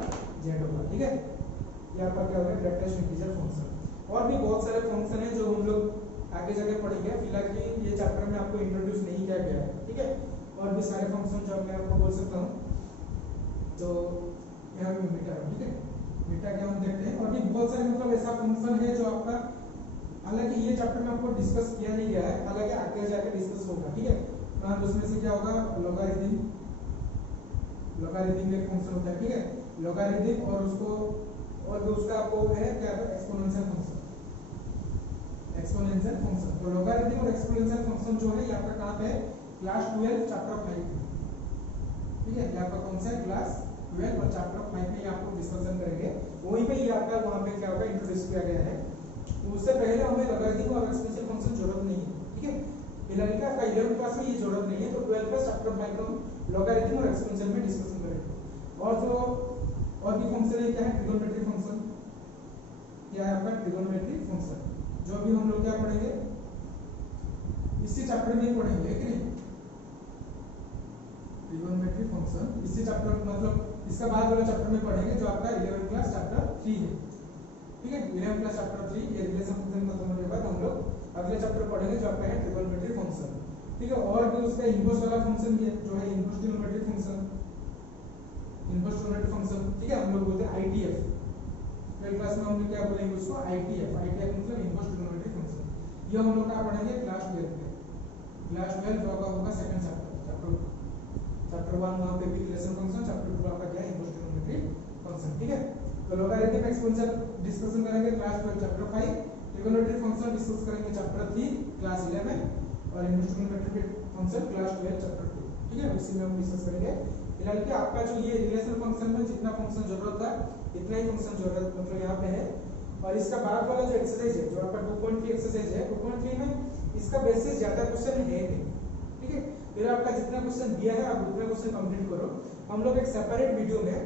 z होगा। ठीक है, ये आपका क्या होगा ग्रेटेस्ट इंटीजर फंक्शन। और भी बहुत सारे फंक्शन हैं जो हम लोग आगे जाके पढ़ेंगे, फिलहाल कि ये चैप्टर में आपको इंट्रोड्यूस नहीं किया गया है। ठीक है, और भी सारे फंक्शन जो मैं आपको बोल सकता हूँ, तो यहाँ पे मीटा है। ठीक है, मीटा क्या हम देखते हैं, और भी बहुत सारे मतलब ऐसा फंक्शन है जो आपका, हालांकि ये चैप्टर में आपको डिस्कस किया नहीं गया है, हालांकि आगे जाके डिस्कस होगा। ठीक है, तो उसमें से क्या होगा लॉगरिथम, लॉगरिथम एक फंक्शन होता है। ठीक है, लॉगरिथम और उसको और भी उसका आपको है क्या एक्सपोनेंशियल फंक्शन, एक्सपोनेंशियल फंक्शन। तो लॉगरिथम और एक्सपोनेंशियल फंक्शन जो है ये आपका कहाँ पे है क्लास 12 चैप्टर 5। ठीक है, ये आपका कौन सा है क्लास 12 और चैप्टर 5 में ये आपको डिस्कशन करेंगे, वहीं पे ये आपका वहां पे क्या होगा इंट्रोड्यूस किया गया है। तो उससे पहले हमें लॉगरिथम और एक्सपोनेंशियल फंक्शन जरूरत नहीं है। ठीक है, फिलहाल का आपका 11th क्लास में ये जरूरत नहीं है, तो 12 प्लस चैप्टर 5 में हम लॉगरिथम और एक्सपोनेंशियल में डिस्कशन करेंगे। और जो और भी फंक्शन है क्या है ट्रिगोनोमेट्रिक फंक्शन, क्या है आपका ट्रिगोनोमेट्रिक फंक्शन, जो भी हम लोग क्या पढ़ेंगे इसी चैप्टर में ही पढ़ेंगे कि नहीं, ट्रिगोनोमेट्रिक फंक्शन इसी चैप्टर मतलब इसका बाद वाला चैप्टर में पढ़ेंगे जो आपका 11th क्लास चैप्टर 3 है। ठीक है, 11th क्लास चैप्टर 3 ये रिलेशन फंक्शन खत्म होने के बाद हम लोग अगले चैप्टर पढ़ेंगे जो आपका है ट्रिगोनोमेट्रिक फंक्शन। ठीक है, और भी उसका इनवर्स वाला फंक्शन भी है जो है inverse trigonometric function, inverse trigonometric function. ठीक है, हम लोग बोलते हैं आईटीएफ, 12th क्लास में हम लोग क्या बोलेंगे उसको आईटीएफ, आईटीएफ मतलब इनवर्स ट्रिगोनोमेट्रिक फंक्शन। ये हम लोग क्या पढ़ेंगे क्लास 12 में, क्लास 12 जो आपका होगा सेकंड चैप्टर, चैप्टर 1 वहां पे भी रिलेशन फंक्शन, चैप्टर 2 आपका क्या है इनवर्स ट्रिगोनोमेट्रिक फंक्शन। ठीक है, तो लॉगरिथम एक्सपोनेंशियल डिस्कशन करेंगे class 12 chapter 5, trigonometric function discuss करेंगे चैप्टर 3 क्लास 11 और inverse trigonometric function class 12 chapter 2। ठीक है, उसी में हम डिस्कस करेंगे। फिलहाल कि आपका जो ये रिलेशन फंक्शन में जितना फंक्शन जरूरत था इतना ही फंक्शन जरूरत मतलब यहाँ पे है। और इसका बाद वाला जो एक्सरसाइज है जो आपका 2.3 एक्सरसाइज है, 2.3 में इसका बेसिस ज्यादा क्वेश्चन है नहीं। ठीक है, फिर आपका जितना क्वेश्चन दिया है आप उतना क्वेश्चन कंप्लीट करो। हम लोग एक सेपरेट वीडियो में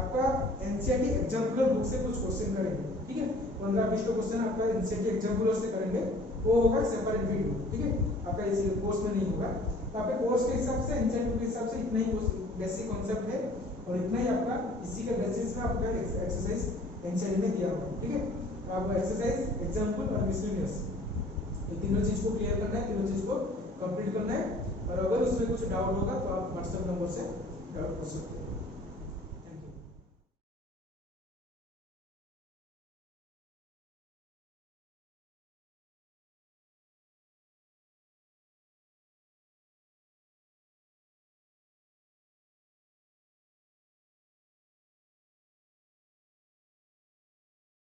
आपका एनसीईआरटी एग्जाम्पलर बुक से कुछ क्वेश्चन करेंगे। ठीक है, 15-20 क्वेश्चन आपका एनसीईआरटी एग्जाम्पलर से करेंगे, वो होगा सेपरेट वीडियो। ठीक है, आपका इस कोर्स में नहीं होगा, तो आपके कोर्स के हिसाब से एनसीईआरटी के हिसाब से इतना ही बेसिक कॉन्सेप्ट है और इतना ही आपका इसी के बेसिस में आपका एक्सरसाइज एनसीईआरटी में दिया होगा। ठीक है, तो आपको एक्सरसाइज एग्जाम्पल और मिसलेनियस ये तीनों चीज को क्लियर करना है, तीनों चीज को कंप्लीट करना है। और अगर उसमें कुछ डाउट होगा तो आप व्हाट्सएप नंबर से डाउट कर सकते हो।